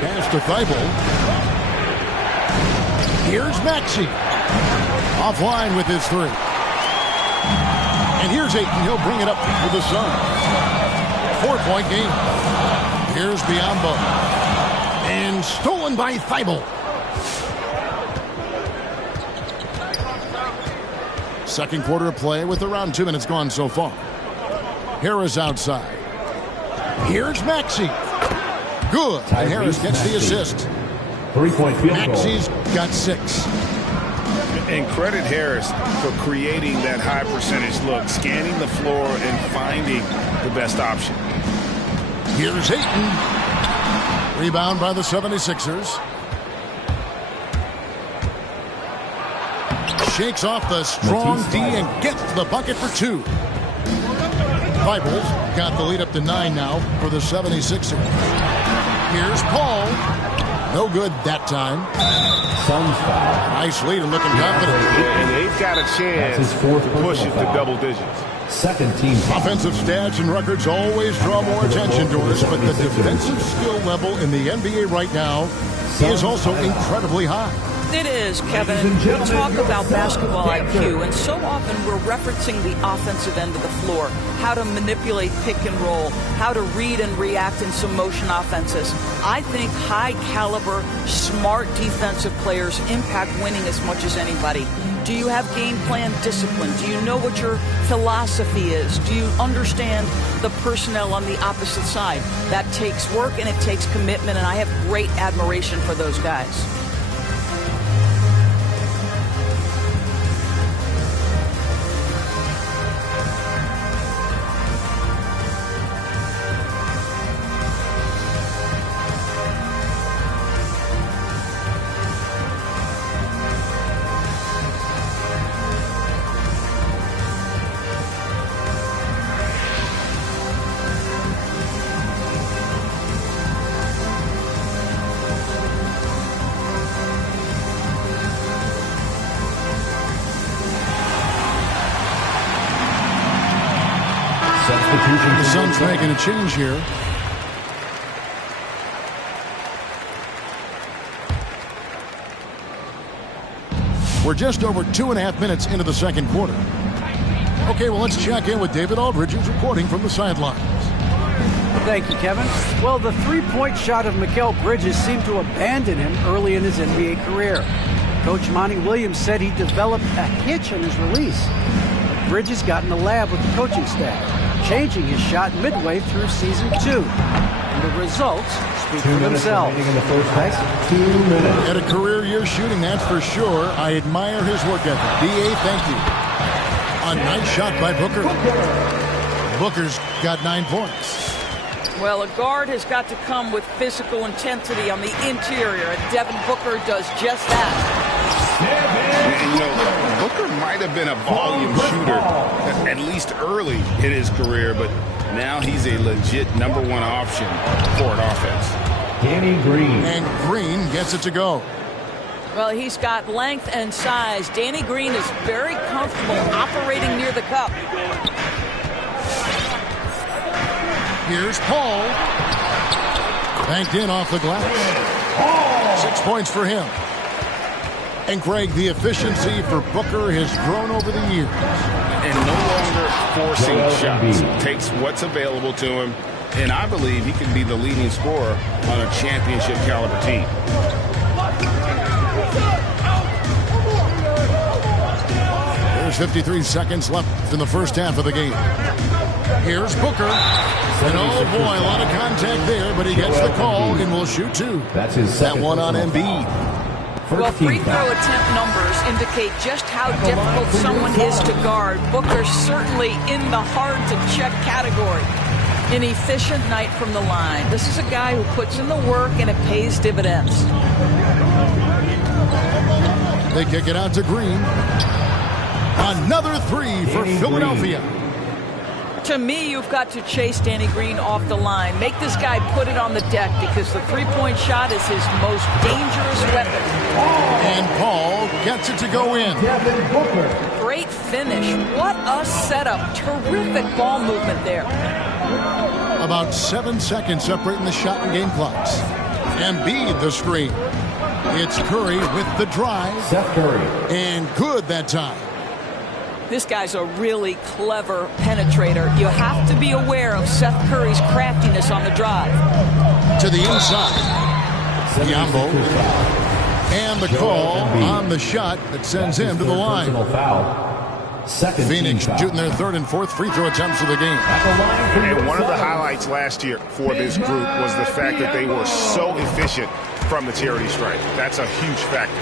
Pass to Thibault. Here's Maxey. Offline with his 3. And here's Ayton. He'll bring it up for the Suns. 4-point game. Here's Biyombo. And stolen by Thibault. Second quarter of play with around 2 minutes gone so far. Harris outside. Here's Maxey. Good. And Harris gets the assist. 3-point field goal. Maxey's got 6. And credit Harris for creating that high percentage look, scanning the floor and finding the best option. Here's Ayton. Rebound by the 76ers. Shakes off the strong D and gets the bucket for 2. Thibault got the lead up to 9 now for the 76ers. Here's Paul. No good that time. Nice lead and looking confident. And they've got a chance to push it to double digits. Second team. Offensive stats and records always draw more attention to us, but the defensive skill level in the NBA right now is also incredibly high. It is, Kevin. We talk about basketball IQ, and so often we're referencing the offensive end of the floor, how to manipulate pick and roll, how to read and react in some motion offenses. I think high-caliber, smart defensive players impact winning as much as anybody. Do you have game plan discipline? Do you know what your philosophy is? Do you understand the personnel on the opposite side? That takes work and it takes commitment, and I have great admiration for those guys. The Suns making a change here. We're just over 2.5 minutes into the second quarter. Okay, well, let's check in with David Aldridge, who's reporting from the sidelines. Thank you, Kevin. Well, the three-point shot of Mikal Bridges seemed to abandon him early in his NBA career. Coach Monty Williams said he developed a hitch in his release. Bridges got in the lab with the coaching staff, changing his shot midway through season 2. And the results speak for themselves. In the first half, 2 minutes. Had a career year shooting, that's for sure. I admire his work ethic. B.A., thank you. A nice shot by Booker. Booker's got 9 points. Well, a guard has got to come with physical intensity on the interior, and Devin Booker does just that. And, you know, Booker might have been a volume shooter, at least early in his career, but now he's a legit number 1 option for an offense. Danny Green. And Green gets it to go. Well, he's got length and size. Danny Green is very comfortable operating near the cup. Here's Paul. Banked in off the glass. 6 points for him. And Greg, the efficiency for Booker has grown over the years. And no longer forcing shots. Takes what's available to him. And I believe he can be the leading scorer on a championship caliber team. There's There's 53 seconds left in the first half of the game. Here's Booker. And oh boy, a lot of contact there, but he gets the call and will shoot two. That's his that one on Embiid. Well, free throw attempt numbers indicate just how difficult someone is to guard. Booker's certainly in the hard-to-check category. An efficient night from the line. This is a guy who puts in the work, and it pays dividends. They kick it out to Green. Another three for Philadelphia. To me, you've got to chase Danny Green off the line. Make this guy put it on the deck because the three-point shot is his most dangerous weapon. And Paul gets it to go in. Great finish. What a setup. Terrific ball movement there. About 7 seconds separating the shot and game clocks. Embiid the screen. It's Curry with the drive. Seth Curry. And good that time. This guy's a really clever penetrator. You have to be aware of Seth Curry's craftiness on the drive. To the inside. Yambo. And the call on the shot that sends him to the line. Phoenix shooting their third and fourth free throw attempts of the game. And one of the highlights last year for this group was the fact that they were so efficient from the charity stripe. That's a huge factor.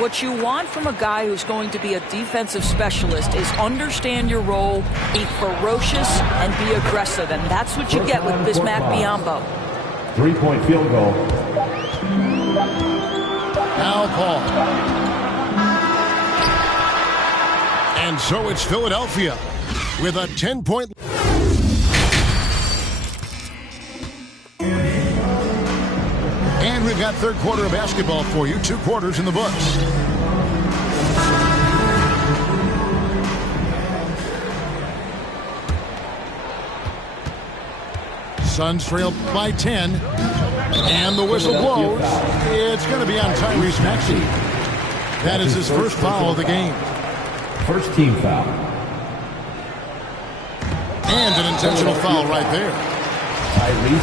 What you want from a guy who's going to be a defensive specialist is understand your role, be ferocious, and be aggressive. And that's what you get with Bismack Biyombo. 3-point field goal. Now Paul. And so it's Philadelphia with a 10-point. And we've got third quarter of basketball for you. 2 quarters in the books. Suns trail by 10. And the whistle blows. It's going to be on Tyrese Maxey. That is his first foul of the game. First team foul. And an intentional foul right there.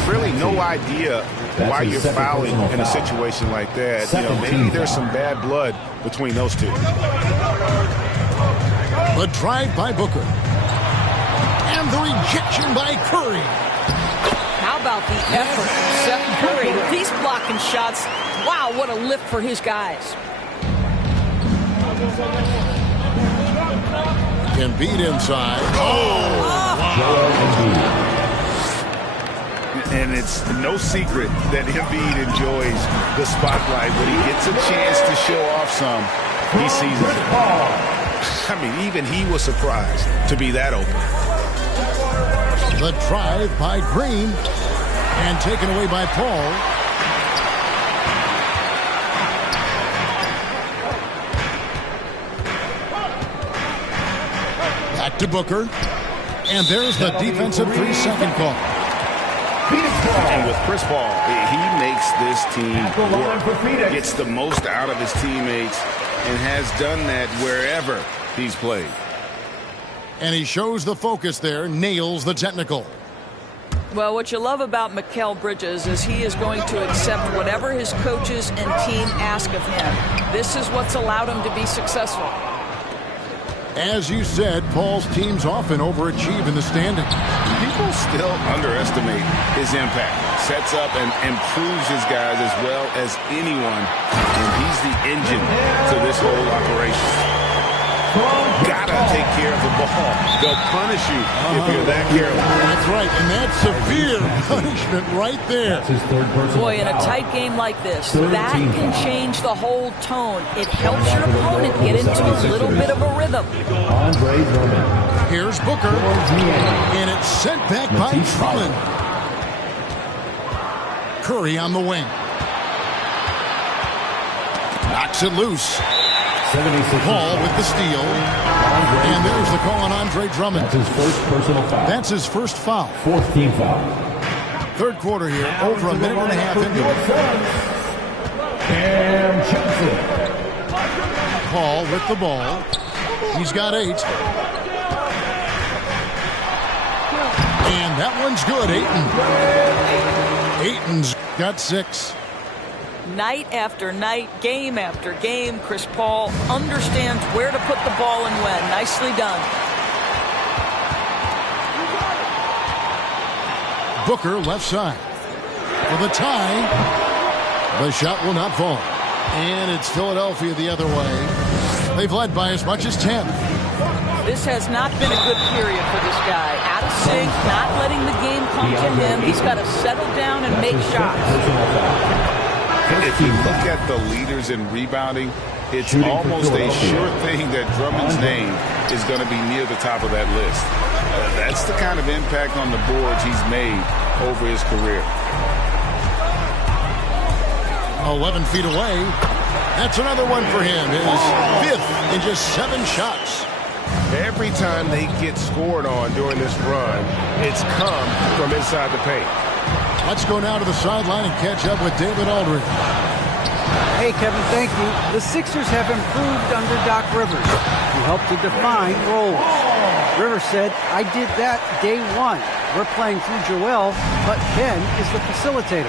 Really no idea why you're fouling in a situation like that. You know, maybe there's some bad blood between those two. The drive by Booker. And the rejection by Curry. How about the effort? Seth Curry, with these blocking shots, wow, what a lift for his guys. Embiid inside. Oh! Wow. And it's no secret that Embiid enjoys the spotlight. When he gets a chance to show off some, he sees it. I mean, even he was surprised to be that open. The drive by Green and taken away by Paul. Back to Booker. And there's the defensive 3-second call. And with Chris Paul, he makes this team work. Gets the most out of his teammates and has done that wherever he's played. And he shows the focus there, nails the technical. Well, what you love about Mikal Bridges is he is going to accept whatever his coaches and team ask of him. This is what's allowed him to be successful. As you said, Paul's teams often overachieve in the standings. People still underestimate his impact. Sets up and improves his guys as well as anyone. And he's the engine to this whole operation. Gotta take care of the ball. They'll punish you if you're that careless. That's right, and that's severe punishment right there. Boy, in a tight game like this, that can change the whole tone. It helps your opponent get into a little bit of a rhythm. Here's Booker, and it's sent back by Drummond. Curry on the wing. Knocks it loose. Paul with the steal. And there's the call on Andre Drummond. That's his first personal foul. That's his first foul. Fourth team foul. Third quarter here, over a minute and a half into it. Cam Johnson. Paul with the ball. He's got 8. And that one's good, Ayton. Ayton's got 6. Night after night, game after game, Chris Paul understands where to put the ball and when. Nicely done. Booker left side. For the tie. The shot will not fall. And it's Philadelphia the other way. They've led by as much as 10. This has not been a good period for this guy. Out of sync, not letting the game come to him. He's got to settle down and make shots. If you look at the leaders in rebounding, it's almost a sure thing that Drummond's name is going to be near the top of that list. That's the kind of impact on the boards he's made over his career. 11 feet away. That's another one for him. His fifth in just 7 shots. Every time they get scored on during this run, it's come from inside the paint. Let's go now to the sideline and catch up with David Aldridge. Hey, Kevin, thank you. The Sixers have improved under Doc Rivers, who helped to define roles. Rivers said, I did that day one. We're playing through Joel, but Ben is the facilitator.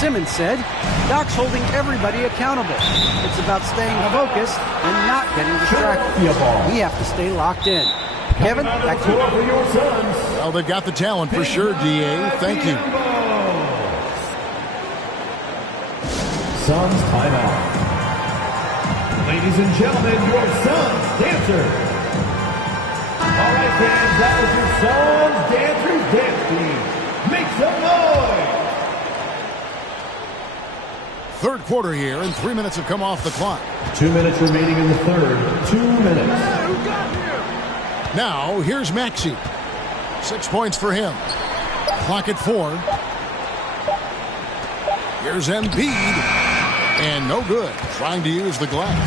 Simmons said, Doc's holding everybody accountable. It's about staying focused and not getting distracted. We have to stay locked in. Kevin, back to you. Well, they've got the talent for sure, D.A. Thank you. Suns timeout. Ladies and gentlemen, your Suns dancer. All right, fans, that was your Suns dancers dance team. Make some noise. Third quarter here, and 3 minutes have come off the clock. 2 minutes remaining in the third. 2 minutes. Now, here's Maxey. 6 points for him. Clock at 4. Here's Embiid. And no good. Trying to use the glass.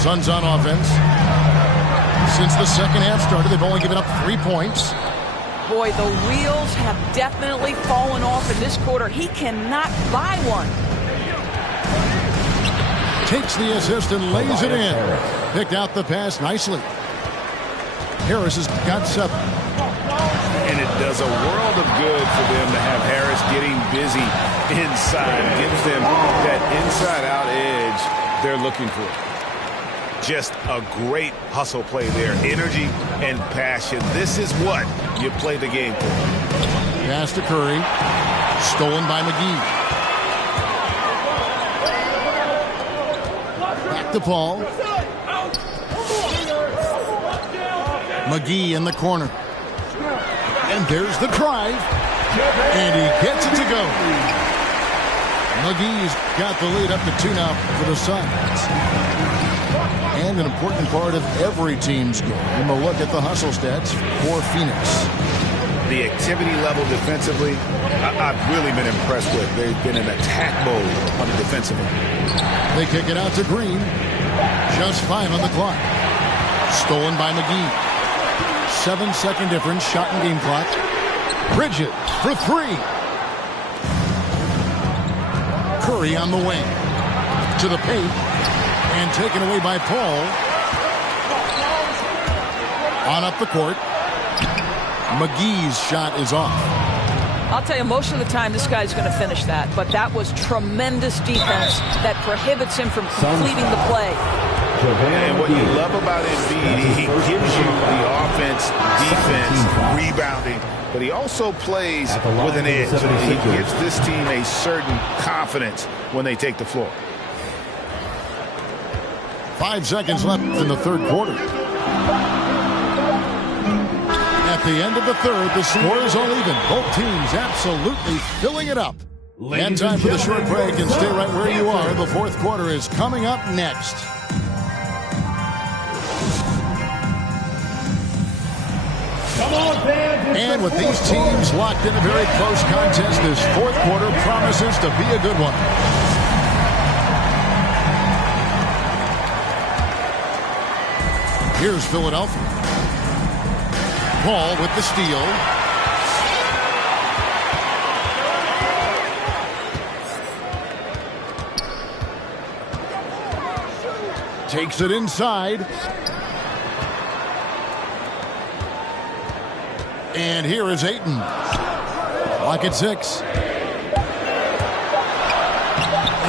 Suns on offense. Since the second half started, they've only given up 3 points. Boy, the wheels have definitely fallen off in this quarter. He cannot buy one. Takes the assist and lays it in. Picked out the pass nicely. Harris has got 7. And it does a world of good for them to have Harris getting busy inside. Gives them that inside-out edge they're looking for. Just a great hustle play there. Energy and passion. This is what you play the game for. Pass to Curry. Stolen by McGee. Back to Paul. McGee in the corner. And there's the drive. And he gets it to go. McGee's got the lead up to 2 now for the Suns. And an important part of every team's game. A look at the hustle stats for Phoenix. The activity level defensively, I've really been impressed with. They've been in attack mode on the defensive end. They kick it out to Green. Just 5 on the clock. Stolen by McGee. 7-second difference, shot and game clock. Bridges for 3. Curry on the wing. To the paint. And taken away by Paul. On up the court. McGee's shot is off. I'll tell you, most of the time this guy's going to finish that. But that was tremendous defense that prohibits him from completing the play. And what you love about Embiid, he gives you the offense, defense, rebounding, but he also plays with an edge. He gives this team a certain confidence when they take the floor. 5 seconds left in the third quarter. At the end of the third, the score is all even. Both teams absolutely filling it up. And time for the short break, and stay right where you are. The fourth quarter is coming up next. And with these teams locked in a very close contest, this fourth quarter promises to be a good one. Here's Philadelphia. Paul with the steal. Takes it inside. And here is Ayton. Clock at 6.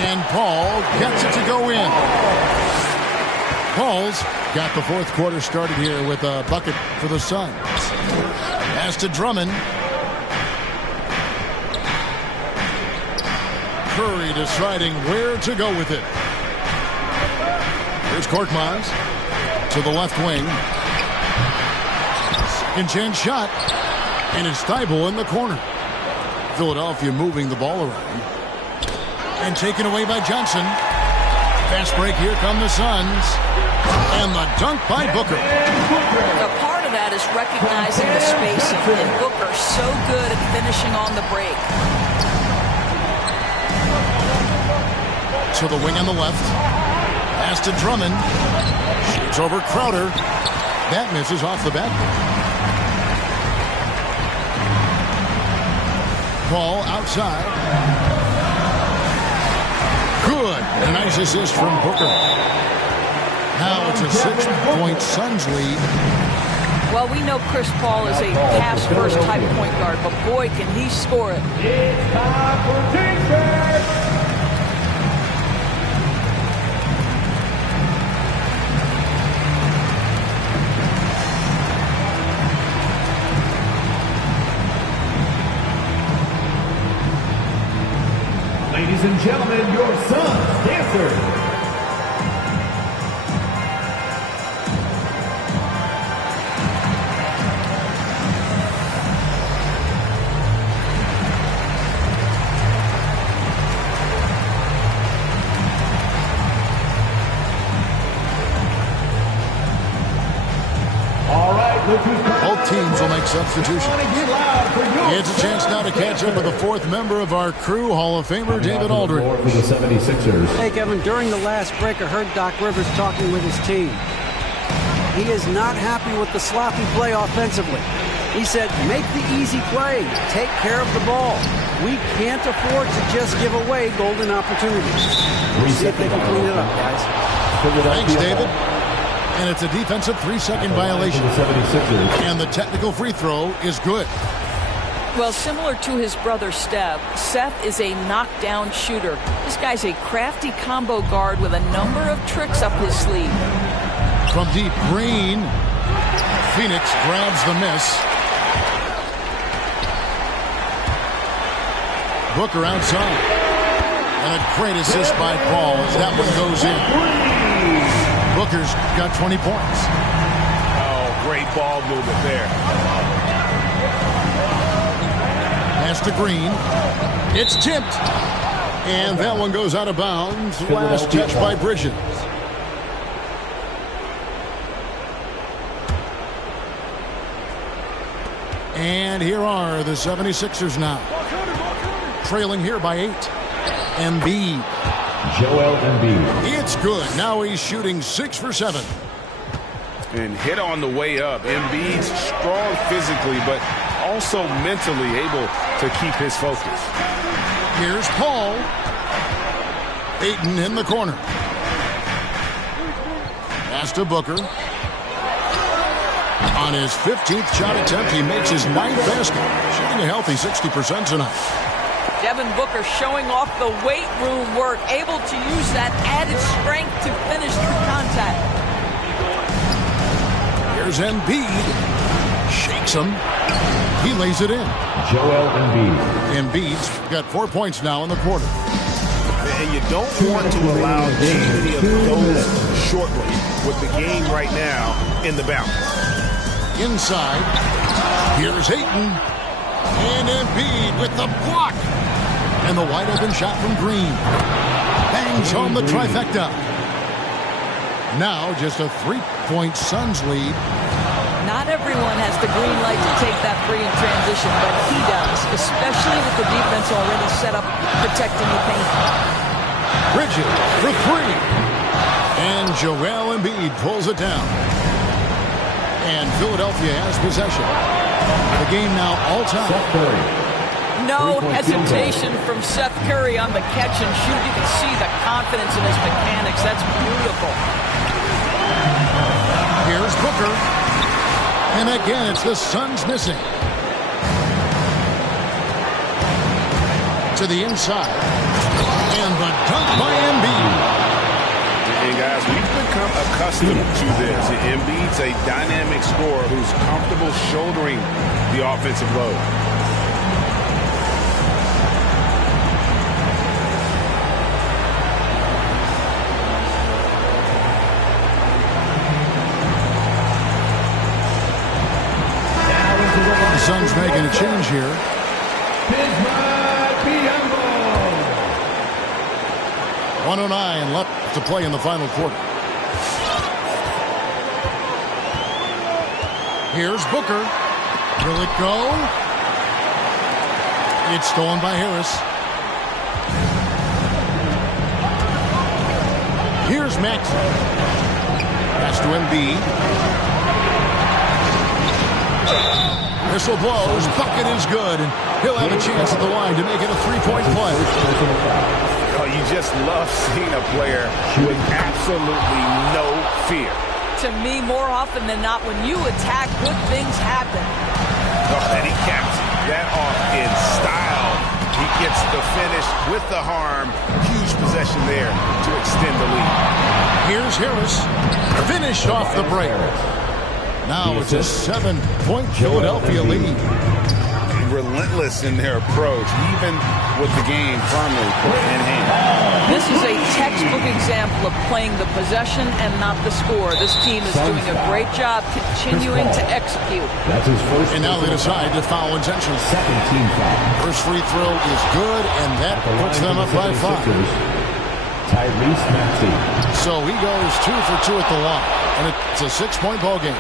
And Paul gets it to go in. Paul's got the fourth quarter started here with a bucket for the Suns. Pass to Drummond. Curry deciding where to go with it. Here's Korkmaz to the left wing. Second chance shot. And it's Thibault in the corner. Philadelphia moving the ball around. And taken away by Johnson. Fast break. Here come the Suns. And the dunk by Booker. A part of that is recognizing the spacing. And Booker so good at finishing on the break. To the wing on the left. Pass to Drummond. Shoots over Crowder. That misses off the back. Ball outside. Good. A nice assist from Booker. Now it's a 6-point Suns lead. Well, we know Chris Paul is a pass-first type point guard, but boy, can he score it. It's time for defense. Ladies and gentlemen, your Suns dancer. Both teams will make substitutions. It's a chance now to catch up with the fourth member of our crew, Hall of Famer David Aldridge. For the 76ers. Hey, Kevin, during the last break, I heard Doc Rivers talking with his team. He is not happy with the sloppy play offensively. He said, make the easy play. Take care of the ball. We can't afford to just give away golden opportunities. We'll see if they can clean it up, guys. Thanks, David. And it's a defensive 3-second violation. And the technical free throw is good. Well, similar to his brother Steph, Seth is a knockdown shooter. This guy's a crafty combo guard with a number of tricks up his sleeve. From deep, Green. Phoenix grabs the miss. Booker outside. And a great assist by Paul as that one goes in. Booker's got 20 points. Oh, great ball movement there. Pass to Green. It's tipped. And that one goes out of bounds. Last touch by Bridges. And here are the 76ers now. Trailing here by 8. Embiid. Joel Embiid. It's good. Now he's shooting 6 for 7. And hit on the way up. Embiid's strong physically, but also mentally able to keep his focus. Here's Paul. Ayton in the corner. Pass to Booker. On his 15th shot attempt, he makes his 9th basket. Shooting a healthy 60% tonight. Devin Booker showing off the weight room work, able to use that added strength to finish through contact. Here's Embiid. Shakes him. He lays it in. Joel Embiid. Embiid's got 4 points now in the quarter. And you don't want to allow too many of those shortly with the game right now in the balance. Inside. Here's Ayton. And Embiid with the block. And the wide open shot from Green. Bangs home the trifecta. Now just a 3-point Suns lead. Not everyone has the green light to take that three in transition, but he does, especially with the defense already set up protecting the paint. Bridges for 3. And Joel Embiid pulls it down. And Philadelphia has possession. The game now all time. No hesitation from Seth Curry on the catch and shoot. You can see the confidence in his mechanics. That's beautiful. Here's Booker. And again, it's the Suns missing. To the inside. And the dunk by Embiid. And guys, we've become accustomed to this. Embiid's a dynamic scorer who's comfortable shouldering the offensive load. The Suns making a change here. Bismack Biyombo. 1:09 left to play in the final quarter. Here's Booker. Will it go? It's stolen by Harris. Here's Maxey. Pass to Embiid. Whistle blows. Bucket is good. And he'll have a chance at the line to make it a three-point play. Oh, you just love seeing a player with absolutely no fear. To me, more often than not, when you attack, good things happen. Oh, and he caps that off in style. He gets the finish with the harm. Huge possession there to extend the lead. Here's Harris. Finished off the break. Now it's a 7-point Philadelphia lead. Relentless in their approach, even with the game firmly in hand. This is a textbook example of playing the possession and not the score. This team is doing a great job continuing to execute. That's his first. And now they decide to foul intentionally. Second team foul. First free throw is good, and that puts them up by 5. Tyrese Maxey. So he goes 2 for 2 at the line, and it's a 6-point ball game.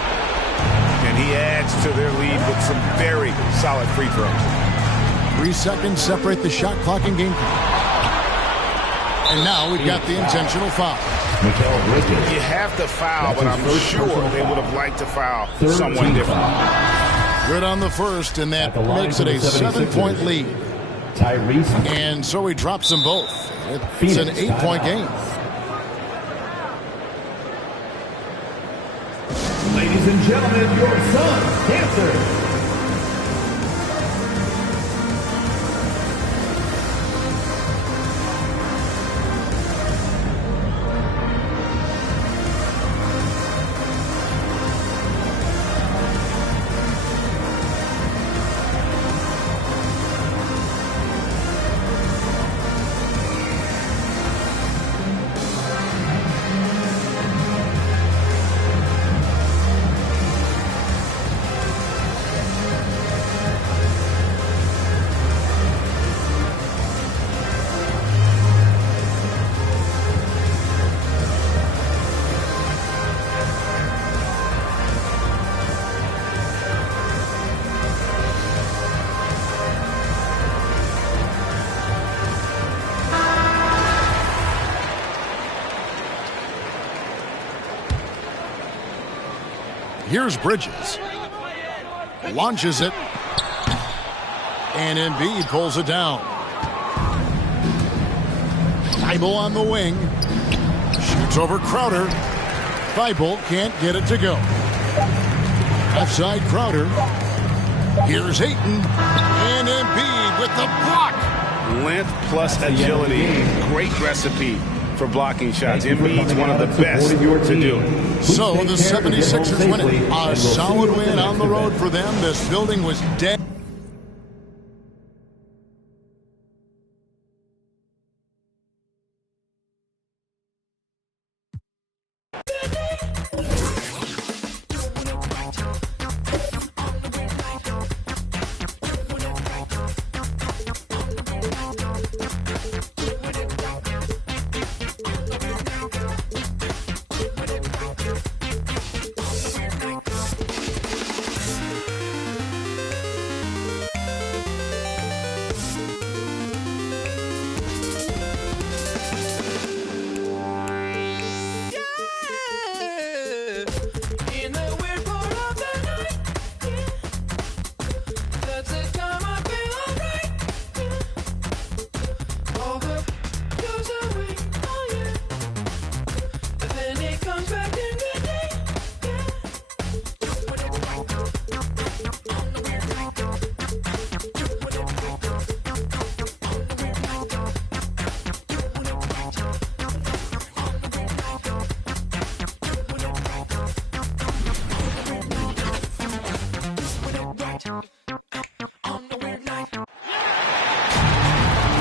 And he adds to their lead with some very solid free throws. 3 seconds separate the shot clock and game. And now we've got the intentional foul. You have to foul, but I'm sure they would have liked to foul someone different. Good on the first, and that makes it a 7-point lead. Tyrese. And so he drops them both. It's an 8-point game. Ladies and gentlemen, your Suns dancer. Here's Bridges. Launches it. And Embiid pulls it down. Thibault on the wing. Shoots over Crowder. Thibault can't get it to go. Outside Crowder. Here's Ayton. And Embiid with the block. Length plus agility. Great recipe for blocking shots. Embiid's one of the best to do it. So the 76ers win it. A solid win on the road for them. This building was dead.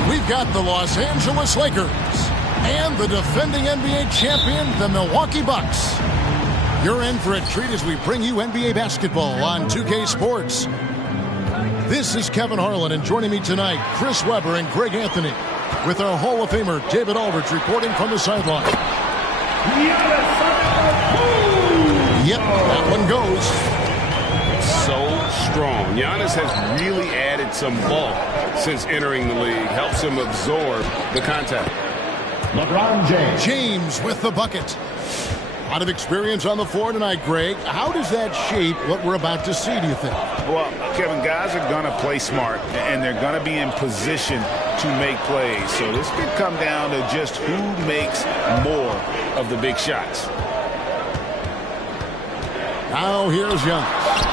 We've got the Los Angeles Lakers and the defending NBA champion, the Milwaukee Bucks. You're in for a treat as we bring you NBA basketball on 2K Sports. This is Kevin Harlan, and joining me tonight, Chris Webber and Greg Anthony, with our Hall of Famer David Aldridge reporting from the sideline. Yep, that one goes. So strong. Giannis has really added some bulk since entering the league. Helps him absorb the contact. LeBron James. James with the bucket. A lot of experience on the floor tonight, Greg. How does that shape what we're about to see, do you think? Well, Kevin, guys are going to play smart, and they're going to be in position to make plays. So this could come down to just who makes more of the big shots. Now here's Giannis.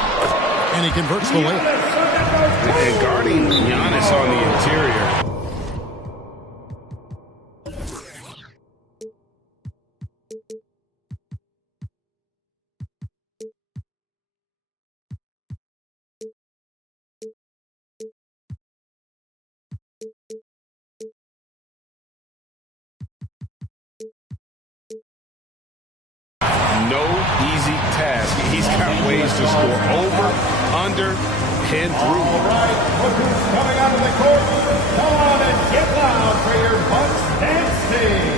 And he converts the layup. And guarding Giannis on the interior. No easy task. He's got ways to score over, under, and through. All right, look who's coming out of the court. Come on and get loud for your Bucks dancing.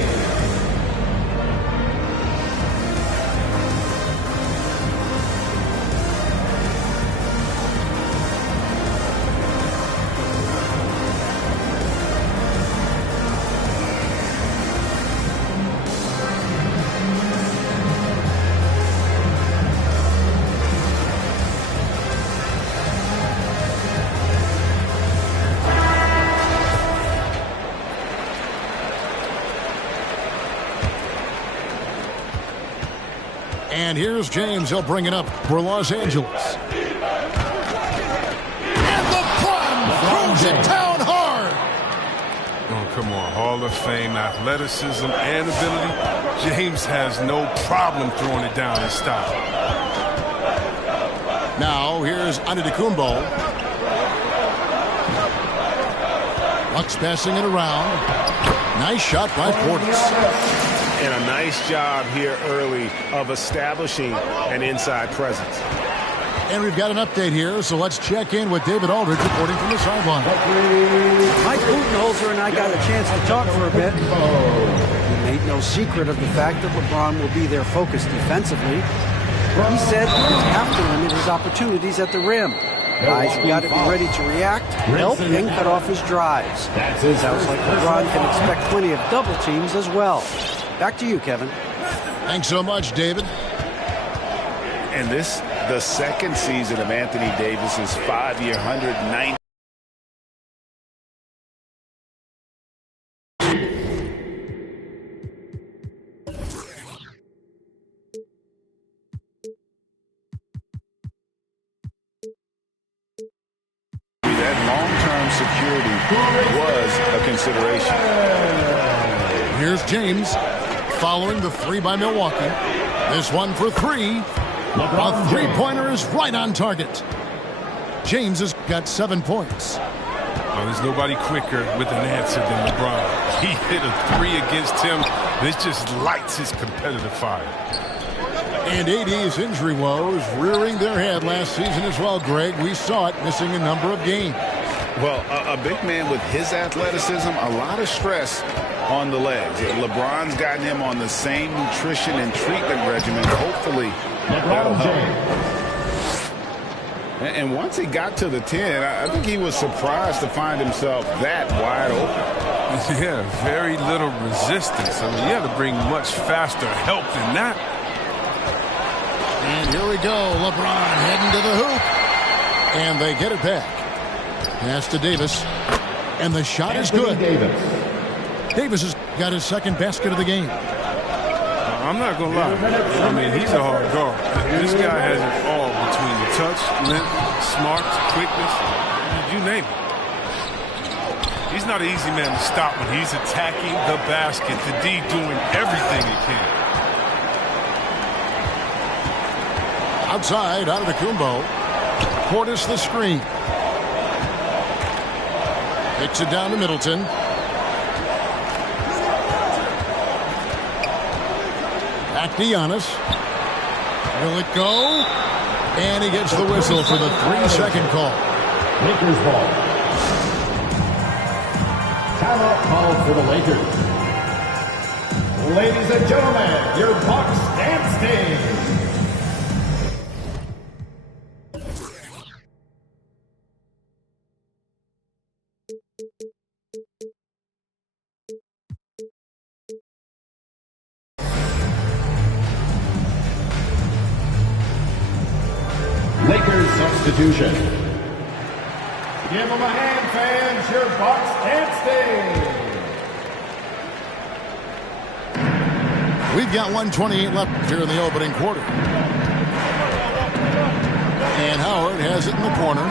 And here's James. He'll bring it up for Los Angeles. And LeBron throws it down hard. Oh, come on. Hall of Fame, athleticism, and ability. James has no problem throwing it down in style. Now, here's Antetokounmpo. Bucks passing it around. Nice shot by Portis. And a nice job here early of establishing an inside presence. And we've got an update here, so let's check in with David Aldridge reporting from the sideline. Mike Budenholzer and I got a chance to talk for a bit. He made no secret of the fact that LeBron will be their focus defensively. He said he'll have to limit his opportunities at the rim. Guys got to be ready to react, help, and cut off his drives. Sounds like LeBron can expect plenty of double teams as well. Back to you, Kevin. Thanks so much, David. And this, the second season of Anthony Davis's 5-year, $190. That long-term security was a consideration. Here's James. Following the three by Milwaukee. This one for three. A three-pointer is right on target. James has got 7 points. Oh, there's nobody quicker with an answer than LeBron. He hit a three against him. This just lights his competitive fire. And AD's injury woes rearing their head last season as well, Greg. We saw it, missing a number of games. Well, a big man with his athleticism, a lot of stress on the legs. LeBron's gotten him on the same nutrition and treatment regimen. Hopefully, that'll help. And once he got to the 10, I think he was surprised to find himself that wide open. Yeah, very little resistance. I mean, you have to bring much faster help than that. And here we go. LeBron heading to the hoop. And they get it back. Pass to Davis. And the shot is good. Davis has got his second basket of the game. I'm not going to lie. I mean, he's a hard guard. This guy has it all between the touch, length, smarts, quickness, you name it. He's not an easy man to stop when he's attacking the basket. The D doing everything he can. Outside, Antetokounmpo. Portis the screen. Kicks it down to Middleton. Back to Giannis. Will it go? And he gets the whistle for the 3-second call. Lakers ball. Timeout called for the Lakers. Ladies and gentlemen, your Bucks dance team. Lakers substitution. Give them a hand, fans. Your Bucks dance team. We've got 1:28 left here in the opening quarter. And Howard has it in the corner.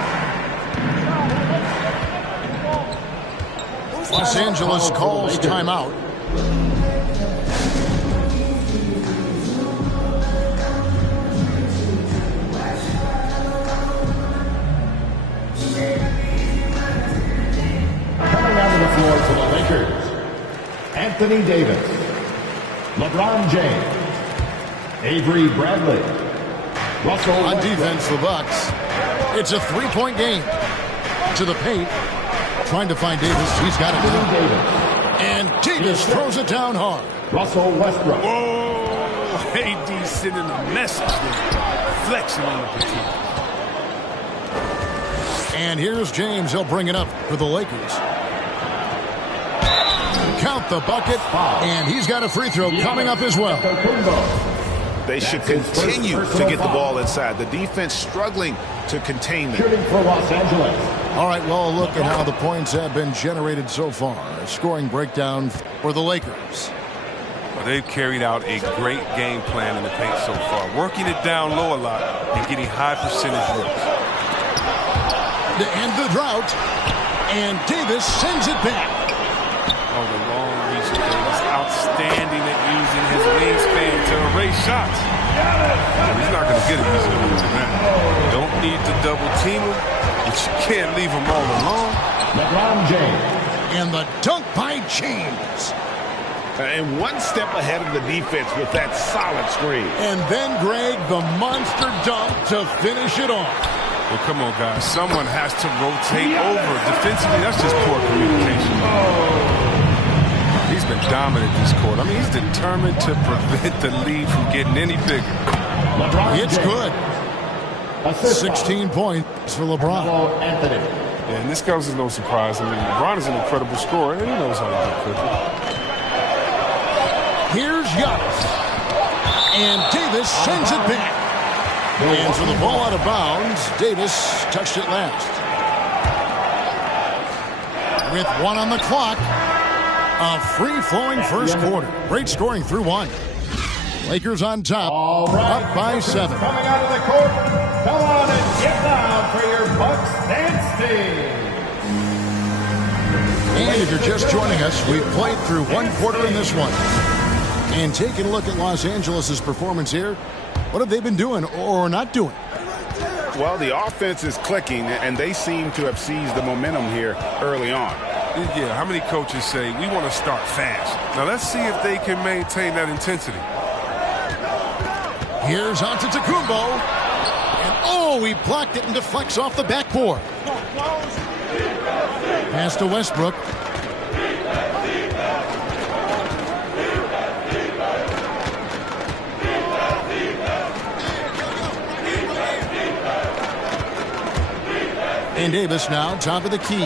Los Angeles calls timeout. Coming onto the floor for the Lakers, Anthony Davis, LeBron James, Avery Bradley, Russell On Westbrook. defense, the Bucks. It's a 3-point game. To the paint. Trying to find Davis. He's got it now. And Davis throws it down hard. Russell Westbrook. Whoa! AD sending a message there. Flexing on the platoon. And here's James. He'll bring it up for the Lakers. Count the bucket. And he's got a free throw coming up as well. They should continue to get the ball inside. The defense struggling to contain them. Shooting for Los Angeles. All right, well, look at how the points have been generated so far. A scoring breakdown for the Lakers. Well, they've carried out a great game plan in the paint so far. Working it down low a lot and getting high percentage looks. To end the drought. And Davis sends it back. Oh, the long reach of Davis. Outstanding at using his wingspan to erase shots. He's not going to get it easily with that. Don't need to double team him, but you can't leave him all alone. LeBron James. And the dunk by James. And one step ahead of the defense with that solid screen. And then, Greg, the monster dunk to finish it off. Well, come on, guys. Someone has to rotate over. Defensively, that's just poor communication. He's been dominant this quarter. I mean, he's determined to prevent the lead from getting any bigger. It's good. 16 points for LeBron. Anthony. Yeah, and this comes as no surprise. I mean, LeBron is an incredible scorer, and he knows how to do quickly. Here's Giannis. And Davis sends it back. And for the ball out of bounds, Davis touched it last. With 1 on the clock, a free-flowing first quarter. Great scoring through 1. Lakers on top, up by 7. Coming out of the court, come on and get down for your Bucks dance team. And if you're just joining us, we've played through 1 quarter in this one. And taking a look at Los Angeles' performance here, what have they been doing or not doing? Well, the offense is clicking, and they seem to have seized the momentum here early on. Yeah, how many coaches say, we want to start fast? Now, let's see if they can maintain that intensity. Here's Antetokounmpo. And, he blocked it and deflects off the backboard. Pass to Westbrook. And Davis now top of the key.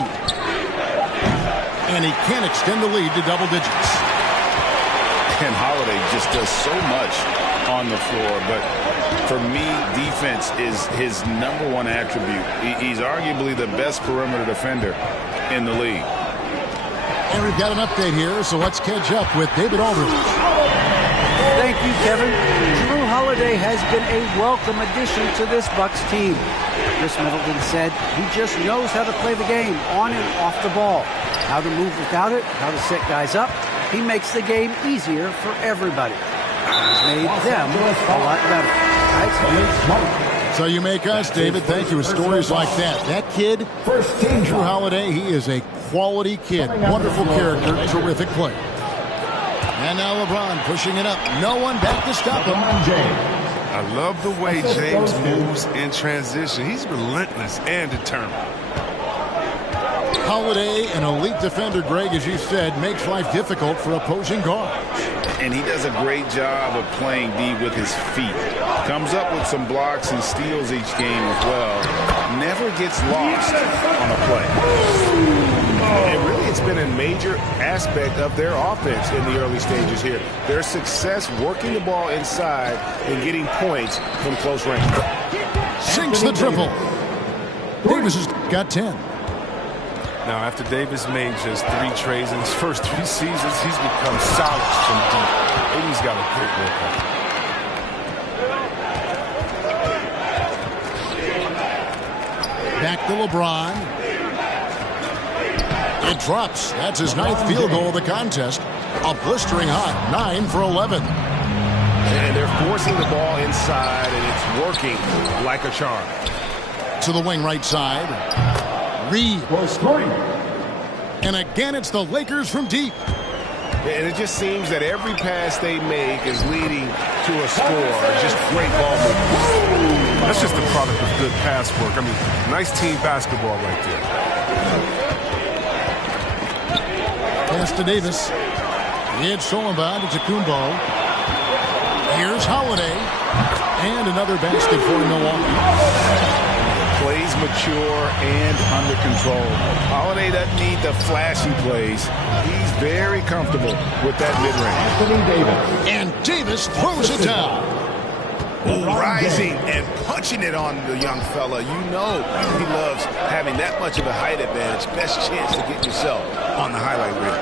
And he can't extend the lead to double digits. And Holiday just does so much on the floor, but for me, defense is his #1 attribute. He's arguably the best perimeter defender in the league. And we've got an update here, so let's catch up with David Aldridge. Thank you, Kevin. Jrue Holiday has been a welcome addition to this Bucks team. Chris Middleton said he just knows how to play the game on and off the ball, how to move without it, how to set guys up. He makes the game easier for everybody. He's made them a lot better. Right? So you make us, David. Thank you with stories like that. That kid, Jrue Holiday, he is a quality kid. Wonderful character, terrific player. And now LeBron pushing it up. No one back to stop him. I love the way James moves in transition. He's relentless and determined. Holiday, an elite defender, Greg, as you said, makes life difficult for opposing guards. And he does a great job of playing D with his feet. Comes up with some blocks and steals each game as well. Never gets lost on a play. And really, it's been a major aspect of their offense in the early stages here. Their success working the ball inside and getting points from close range. Sinks the triple. Davis has got 10. Now, after Davis made just 3 trades in his first 3 seasons, he's become solid from deep. And he's got a great workout. Back to LeBron. It drops. That's his 9th field goal of the contest. A blistering hot 9 for 11. And they're forcing the ball inside, and it's working like a charm. To the wing right side. Reed. And again, it's the Lakers from deep. And it just seems that every pass they make is leading to a score. Just great ball movement. That's just the product of good pass work. I mean, nice team basketball right there. Pass to Davis. It's Solomon to Kumbo. Here's Holiday. And another basket for Milwaukee. Plays mature and under control. Holiday doesn't need the flashy plays. He's very comfortable with that mid-range. And Davis throws it down. Rising and punching it on the young fella. You know he loves having that much of a height advantage. Best chance to get yourself on the highlight reel.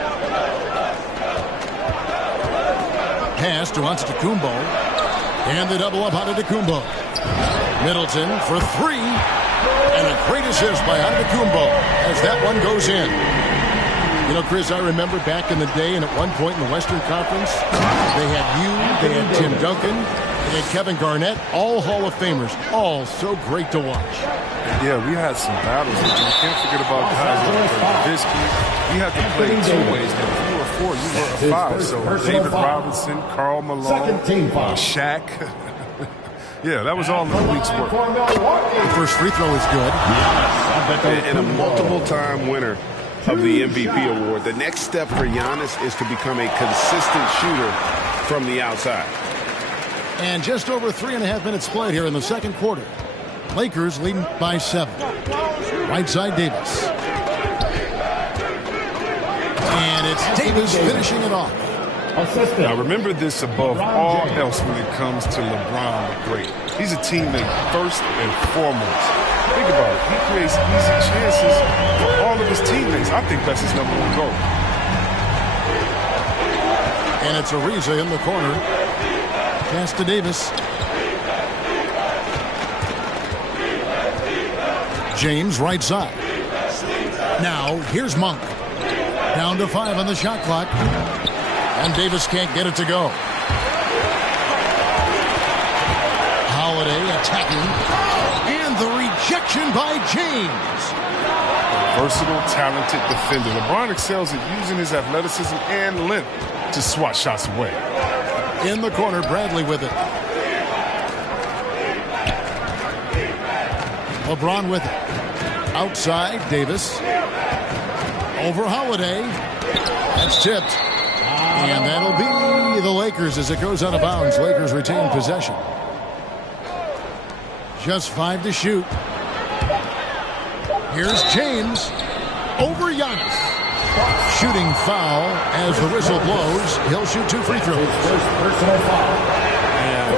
Pass to Antetokounmpo. And the double up on Antetokounmpo. Middleton for 3. And a great assist by Antetokounmpo as that one goes in. You know, Chris, I remember back in the day, and at one point in the Western Conference, they had you, they had Tim Duncan, they had Kevin Garnett, all Hall of Famers, all so great to watch. Yeah, we had some battles. You can't forget about guys like Visky. You had to play 2 ways. Now, if you were 4, you were a 5. So David Robinson, Karl Malone, Shaq. Yeah, that was all in the week's work. The first free throw is good. And a multiple-time winner of the MVP award. The next step for Giannis is to become a consistent shooter from the outside. And just over 3.5 minutes played here in the second quarter. Lakers leading by 7. Right side, Davis. And it's Davis finishing it off. Now remember this above all else when it comes to LeBron the Great. He's a teammate first and foremost. Think about it. He creates easy chances for all of his teammates. I think that's his #1 goal. And it's Ariza in the corner. Pass to Davis. James right side. Now here's Monk. Down to 5 on the shot clock. And Davis can't get it to go. Holiday attacking. And the rejection by James. A versatile, talented defender. LeBron excels at using his athleticism and length to swat shots away. In the corner, Bradley with it. LeBron with it. Outside, Davis. Over Holiday. That's tipped. And that'll be the Lakers as it goes out of bounds. Lakers retain possession. Just 5 to shoot. Here's James over Giannis. Shooting foul as the whistle blows. He'll shoot 2 free throws. Yeah,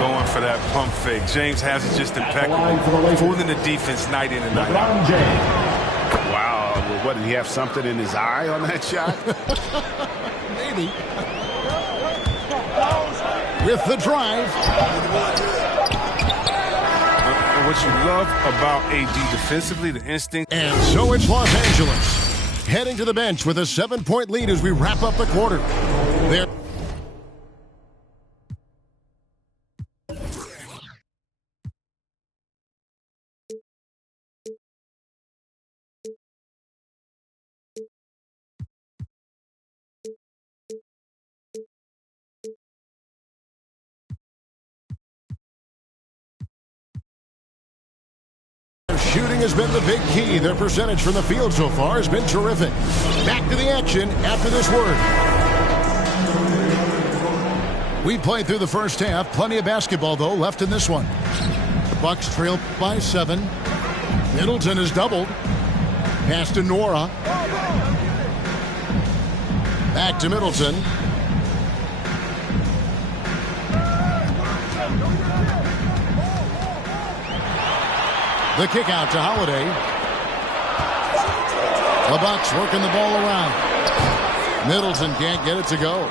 going for that pump fake. James has it just impeccable. Fooling the defense night in and night out. Wow. Well, what, did he have something in his eye on that shot? Maybe. With the drive. What you love about AD defensively, the instinct. And so it's Los Angeles. Heading to the bench with a 7-point lead as we wrap up the quarter. There. shooting has been the big key. Their percentage from the field so far has been terrific. Back to the action after this word. We played through the first half. Plenty of basketball, though, left in this one. The Bucks trail by 7. Middleton is doubled. Pass to Nora. Back to Middleton. The kick out to Holiday. The Bucks working the ball around. Middleton can't get it to go.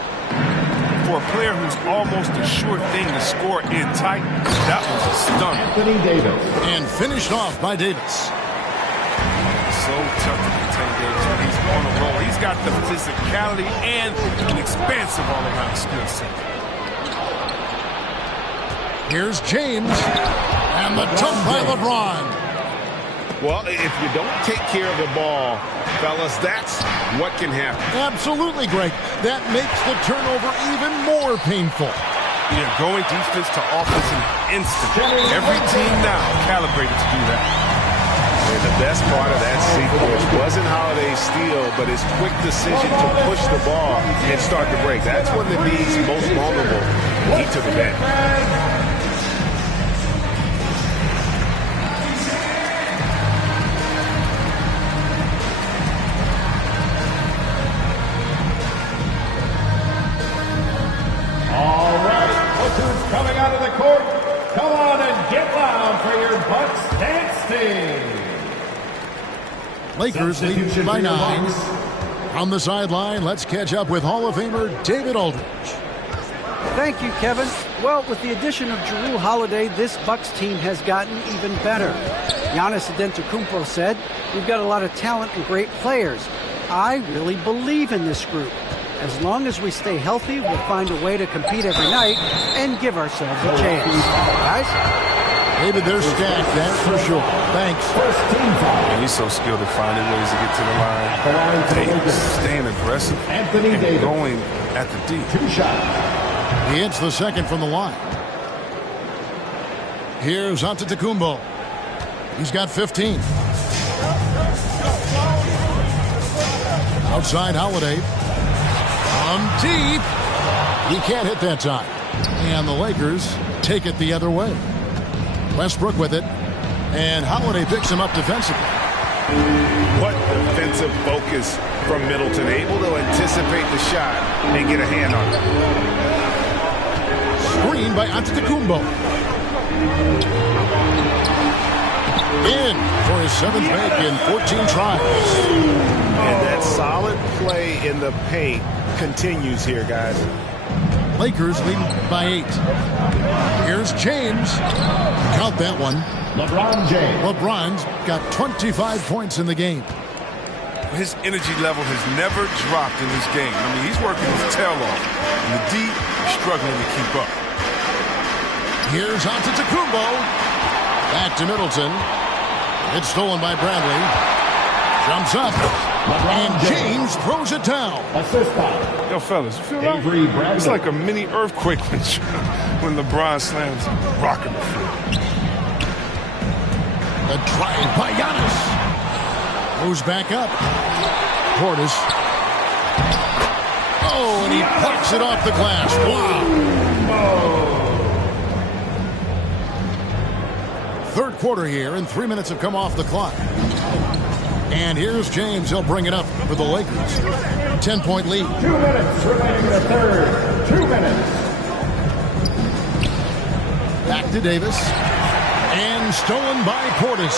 For a player who's almost a sure thing to score in tight, that was a stunner. Anthony Davis. And finished off by Davis. So tough to contain Davis when he's on a roll. He's got the physicality and an expansive all-around skill set. Here's James. And the tough by LeBron. Well, if you don't take care of the ball, fellas, that's what can happen. Absolutely, Greg. That makes the turnover even more painful. Yeah, going defense to offense in an instant. Every team now calibrated to do that. And the best part of that sequence wasn't Holiday's steal, but his quick decision to push the ball and start the break. That's when the D's most vulnerable. He took advantage. Coming out of the court, come on and get loud for your Bucks dance team. Lakers lead by 9. On the sideline, let's catch up with Hall of Famer David Aldridge. Thank you, Kevin. Well, with the addition of Jrue Holiday, this Bucks team has gotten even better. Giannis Antetokounmpo said, "We've got a lot of talent and great players. I really believe in this group. As long as we stay healthy, we'll find a way to compete every night and give ourselves a chance." Guys? David, they're stacked, that's for sure. Thanks. And he's so skilled at finding ways to get to the line. Staying aggressive and going at the D. 2 shots. He hits the second from the line. Here's Antetokounmpo. He's got 15. Outside Holiday. From deep. He can't hit that time. And the Lakers take it the other way. Westbrook with it. And Holiday picks him up defensively. What defensive focus from Middleton. Able to anticipate the shot and get a hand on it. Screen by Antetokounmpo. In for his 7th make in 14 tries. And that solid play in the paint continues here, guys. Lakers leading by 8. Here's James. Count that one. LeBron James. LeBron's got 25 points in the game. His energy level has never dropped in this game. I mean, he's working his tail off. And the D is struggling to keep up. Here's Antetokounmpo. Back to Middleton. It's stolen by Bradley. Jumps up. And James throws it down. Assist foul. Yo, fellas, you feel that? It's like a mini earthquake when LeBron slams rock in the floor. The drive by Giannis. Goes back up. Portis. Oh, and he plucks it off the glass. Wow. Third quarter here, and 3 minutes have come off the clock. And here's James. He'll bring it up for the Lakers. 10-point lead. 2 minutes remaining in the third. 2 minutes. Back to Davis. And stolen by Portis.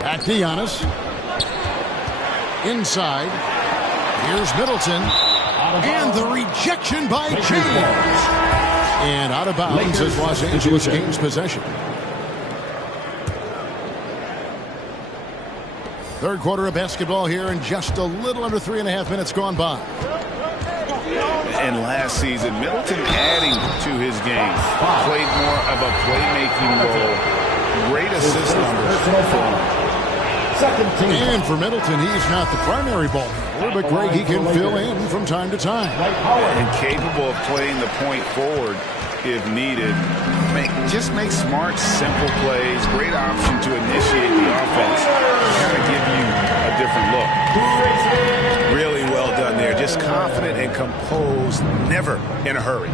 Back to Giannis. Inside. Here's Middleton. And the rejection by James. And out of bounds as Los Angeles gains possession. Third quarter of basketball here, and just a little under 3.5 minutes gone by. And last season, Middleton adding to his game. Played more of a playmaking role. Great assist numbers. And for Middleton, he's not the primary ball handler, but Greg, he can fill in from time to time. And capable of playing the point forward if needed. Just make smart, simple plays. Great option to initiate the offense. Kind of give you a different look. Really well done there. Just confident and composed. Never in a hurry.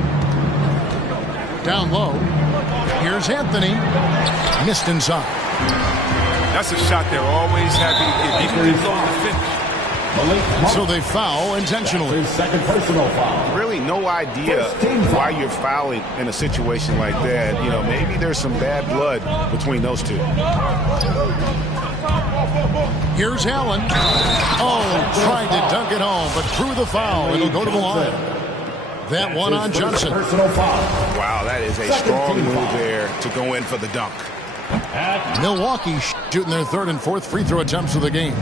Down low. Here's Anthony. Missed inside. That's a shot they're always happy to get. Even if those to finish. So they foul intentionally. His second personal foul. Really no idea why you're fouling in a situation like that. You know, maybe there's some bad blood between those two. Here's Allen. Oh, tried to dunk it home, but threw the foul. It'll go to the line. That one on Johnson. Personal foul. Wow, that is a strong move there to go in for the dunk. Milwaukee shooting their third and fourth free throw attempts of the game.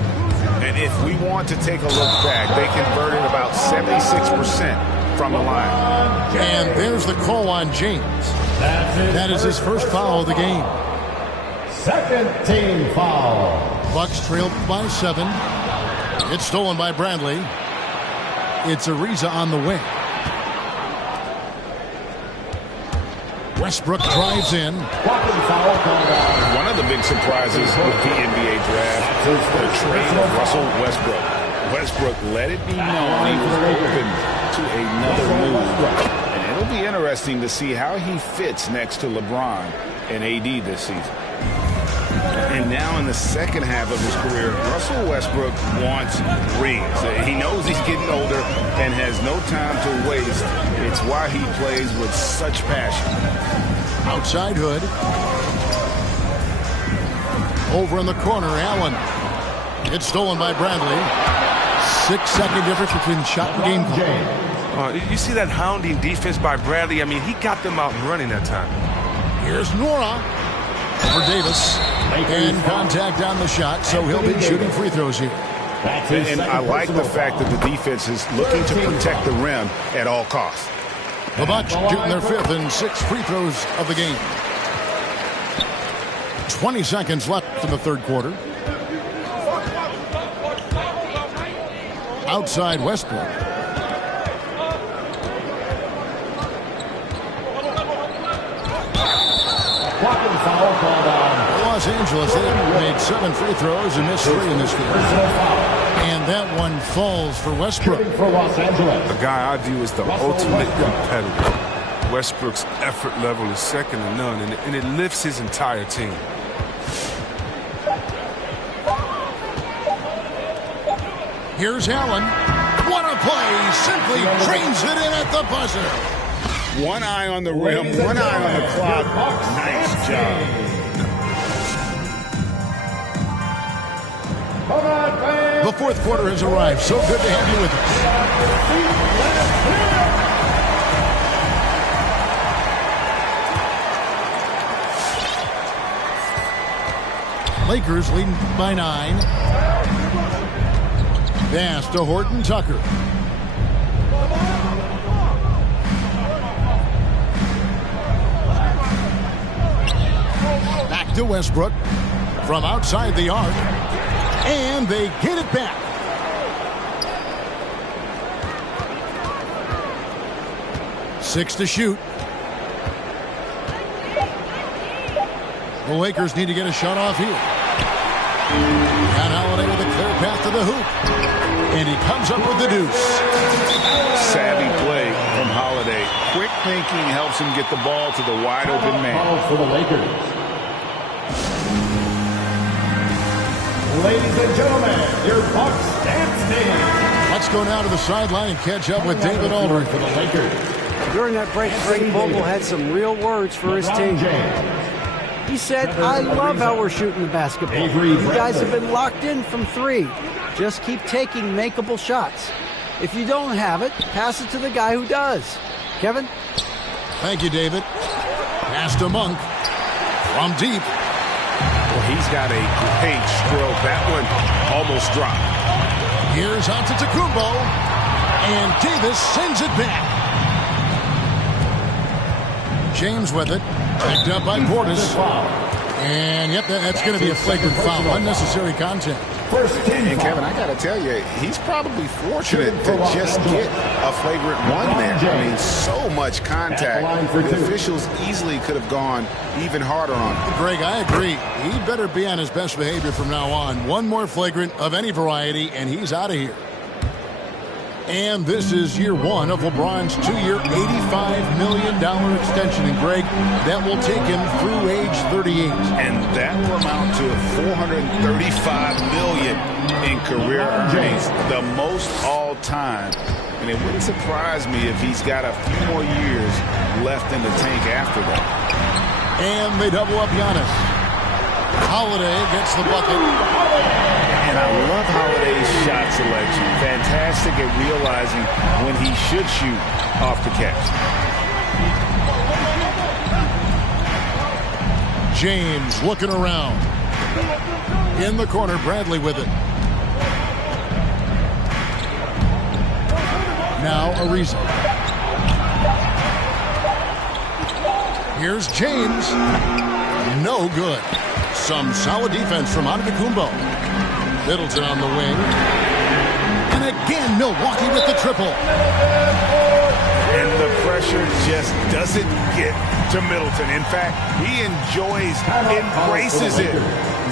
And if we want to take a look back, they converted about 76% from the line. And there's the call on James. That is his first foul of the game. Second team foul. Bucks trailed by 7. It's stolen by Bradley. It's Ariza on the wing. Westbrook drives in. One of the big surprises with the NBA draft is the trade of Russell Westbrook. Westbrook let it be known he was open to another move. And it'll be interesting to see how he fits next to LeBron and AD this season. And now in the second half of his career, Russell Westbrook wants rings. He knows he's getting older and has no time to waste. It's why he plays with such passion. Outside Hood. Over in the corner, Allen. It's stolen by Bradley. 6-second difference between shot and game clock. You see that hounding defense by Bradley? I mean, he got them out and running that time. Here's Nora for Davis. And contact on the shot, so he'll be shooting free throws here. And I like the fact that the defense is looking to protect the rim at all costs. The Bucks shooting their fifth and sixth free throws of the game. 20 seconds left in the third quarter. Outside Westbrook. Foul called on Los Angeles. They made 7 free throws and missed 3 in this game. And that one falls for Westbrook. for Los Angeles. A guy I view as the ultimate competitor. Westbrook's effort level is second to none, and it lifts his entire team. Here's Allen. What a play. Simply drains it in at the buzzer. One eye on the rim, one eye on the clock. Nice job. The fourth quarter has arrived. So good to have you with us. Lakers leading by 9. Pass to Horton Tucker. Back to Westbrook from outside the arc. And they get it back. Six to shoot. The Lakers need to get a shot off here. And Holiday with a clear path to the hoop. And he comes up with the deuce. Savvy play from Holiday. Quick thinking helps him get the ball to the wide open man. For the Lakers. Ladies and gentlemen, your Bucks dance team. Let's go now to the sideline and catch up with David Aldridge for the Lakers. During that break, Frank Vogel had some real words for his team. He said, I love how we're shooting the basketball. You guys have been locked in from 3. Just keep taking makeable shots. If you don't have it, pass it to the guy who does. Kevin? Thank you, David. Pass to Monk. From deep. Well, he's got a great stroke. That one almost dropped. Here's Antetokounmpo. And Davis sends it back. James with it. Picked up by Portis. And, yep, that's going to be a flagrant foul. Unnecessary contact. And Kevin, I got to tell you, he's probably fortunate to just get a flagrant one there. I mean, so much contact. The officials easily could have gone even harder on him. Greg, I agree. He better be on his best behavior from now on. One more flagrant of any variety, and he's out of here. And this is year one of LeBron's 2-year, $85 million extension. And, Greg, that will take him through age 38. And that will amount to $435 million in career earnings, the most all time. And it wouldn't surprise me if he's got a few more years left in the tank after that. And they double up Giannis. Holiday gets the bucket. And I love Holiday's shot selection. Fantastic at realizing when he should shoot off the catch. James looking around. In the corner, Bradley with it. Now Ariza. Here's James. No good. Some solid defense from Antetokounmpo. Middleton on the wing. And again, Milwaukee with the triple. And the pressure just doesn't get to Middleton. In fact, he enjoys, embraces it,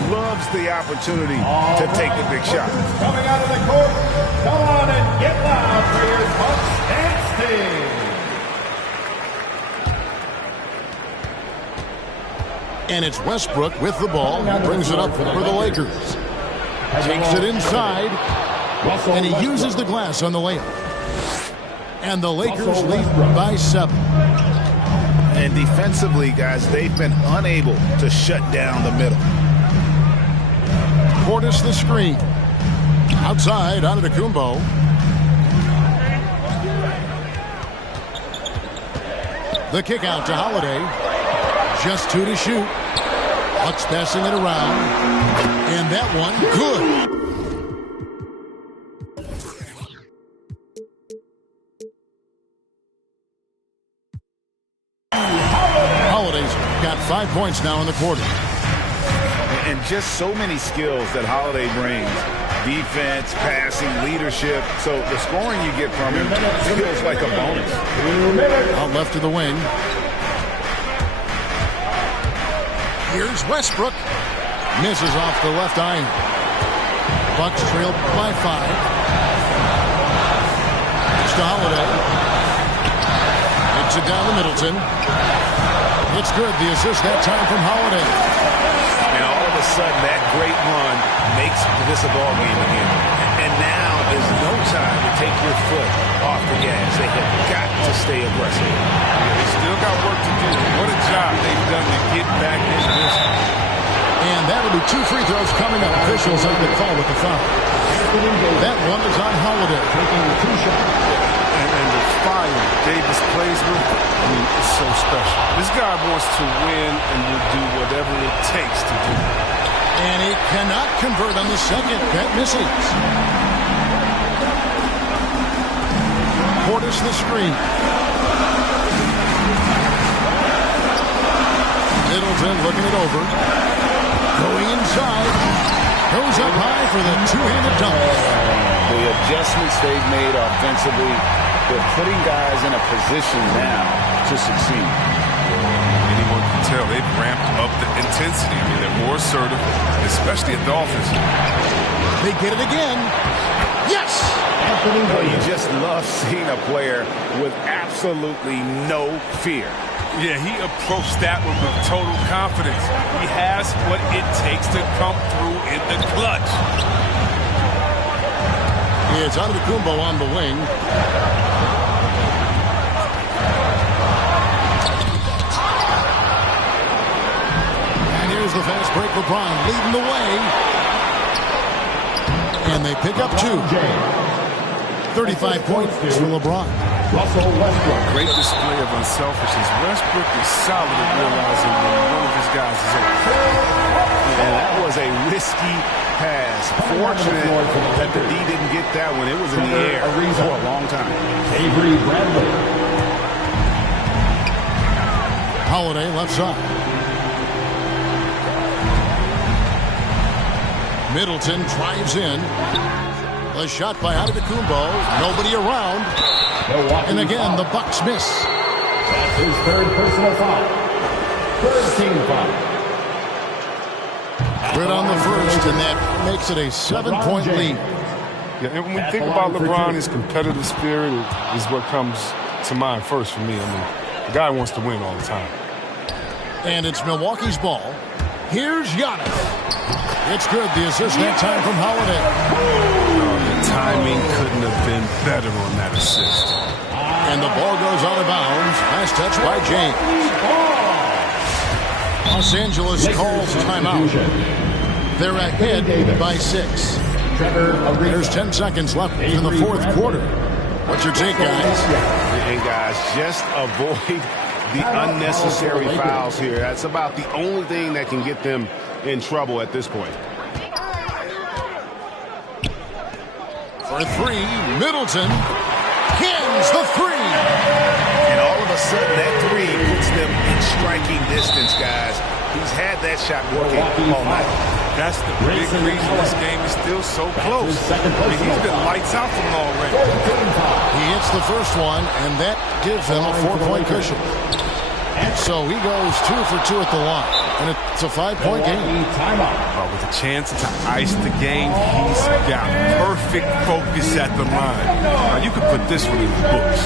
loves the opportunity to take the big shot. Coming out of the court, come on and get loud for your Bucks and Sting. And it's Westbrook with the ball. He brings it up for the Lakers. Takes it inside. And he uses the glass on the layup. And the Lakers lead by 7. And defensively, guys, they've been unable to shut down the middle. Portis the screen. Outside, Antetokounmpo. The kick out to Holiday. Just 2 to shoot. Bucks passing it around. And that one, good. Holiday's got 5 points now in the quarter. And just so many skills that Holiday brings. Defense, passing, leadership. So the scoring you get from him feels like a bonus. Out left to the wing. Here's Westbrook. Misses off the left iron. Bucks trail by 5. It's to Holiday. Hits it down to Middleton. It's good. The assist that time from Holiday. And all of a sudden, that great run makes this a ball game again. And now is no time to take your foot off the gas. They have got to stay aggressive. They still got work to do. What a job they've done to get back into this. And that'll be 2 free throws coming up. Officials on the call with the foul. That one is on Holiday. Taking the 2 shot. And the fire Davis plays with, I mean, it's so special. This guy wants to win and will do whatever it takes to do it. And he cannot convert on the second. That misses. Portis the screen. Middleton looking it over. Going inside. Goes up high for the 2-handed dunk. The adjustments they've made offensively, they're putting guys in a position now to succeed. Anyone can tell they've ramped up the intensity. I mean, they're more assertive, especially at the offense. They get it again. Yes! Oh, you just love seeing a player with absolutely no fear. Yeah, he approached that one with total confidence. He has what it takes to come through in the clutch. It's Antetokounmpo on the wing. And here's the fast break. LeBron leading the way. And they pick up 2. 35 points for LeBron. Russell Westbrook. Great display of unselfishness. Westbrook is solid at realizing when one of his guys is open. And that was a risky pass. Fortunate that the D didn't get that one. It was in the air for a long time. Avery Bradley. Holiday left side. Middleton drives in. A shot by Antetokounmpo. Nobody around. And again, the Bucks miss. That's his third personal foul. Third team foul. Right on the first, and that makes it a 7-point lead. Yeah, and when we think about LeBron, his competitive spirit is what comes to mind first for me. I mean, the guy wants to win all the time. And it's Milwaukee's ball. Here's Giannis. It's good. The assist that time from Holiday. The timing couldn't have been better on that assist. And the ball goes out of bounds. Last touch by James. Los Angeles calls timeout. They're ahead by 6. There's 10 seconds left in the fourth quarter. What's your take, guys? And guys, just avoid the unnecessary fouls here. That's about the only thing that can get them in trouble at this point. For 3, Middleton hits the 3. And all of a sudden, that 3 puts them in striking distance, guys. He's had that shot working all night. That's the big reason this game is still so close. I mean, he's been lights out from it already. He hits the first one, and that gives them a 4-point cushion. So he goes 2 for 2 at the line, and it's a 5-point game. With a chance to ice the game, he's got perfect focus at the line. Now, you could put this one in the books.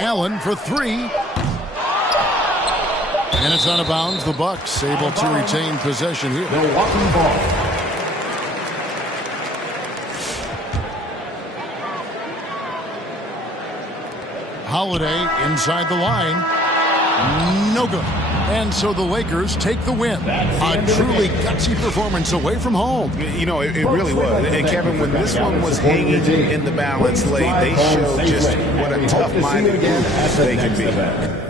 Allen for 3. And it's out of bounds. The Bucks able to retain possession here. Milwaukee ball. Holiday inside the line. No good. And so the Lakers take the win. A truly gutsy performance away from home. You know, it really was. And Kevin, when this one was hanging in the balance late, they showed just what a tough-minded group they can be.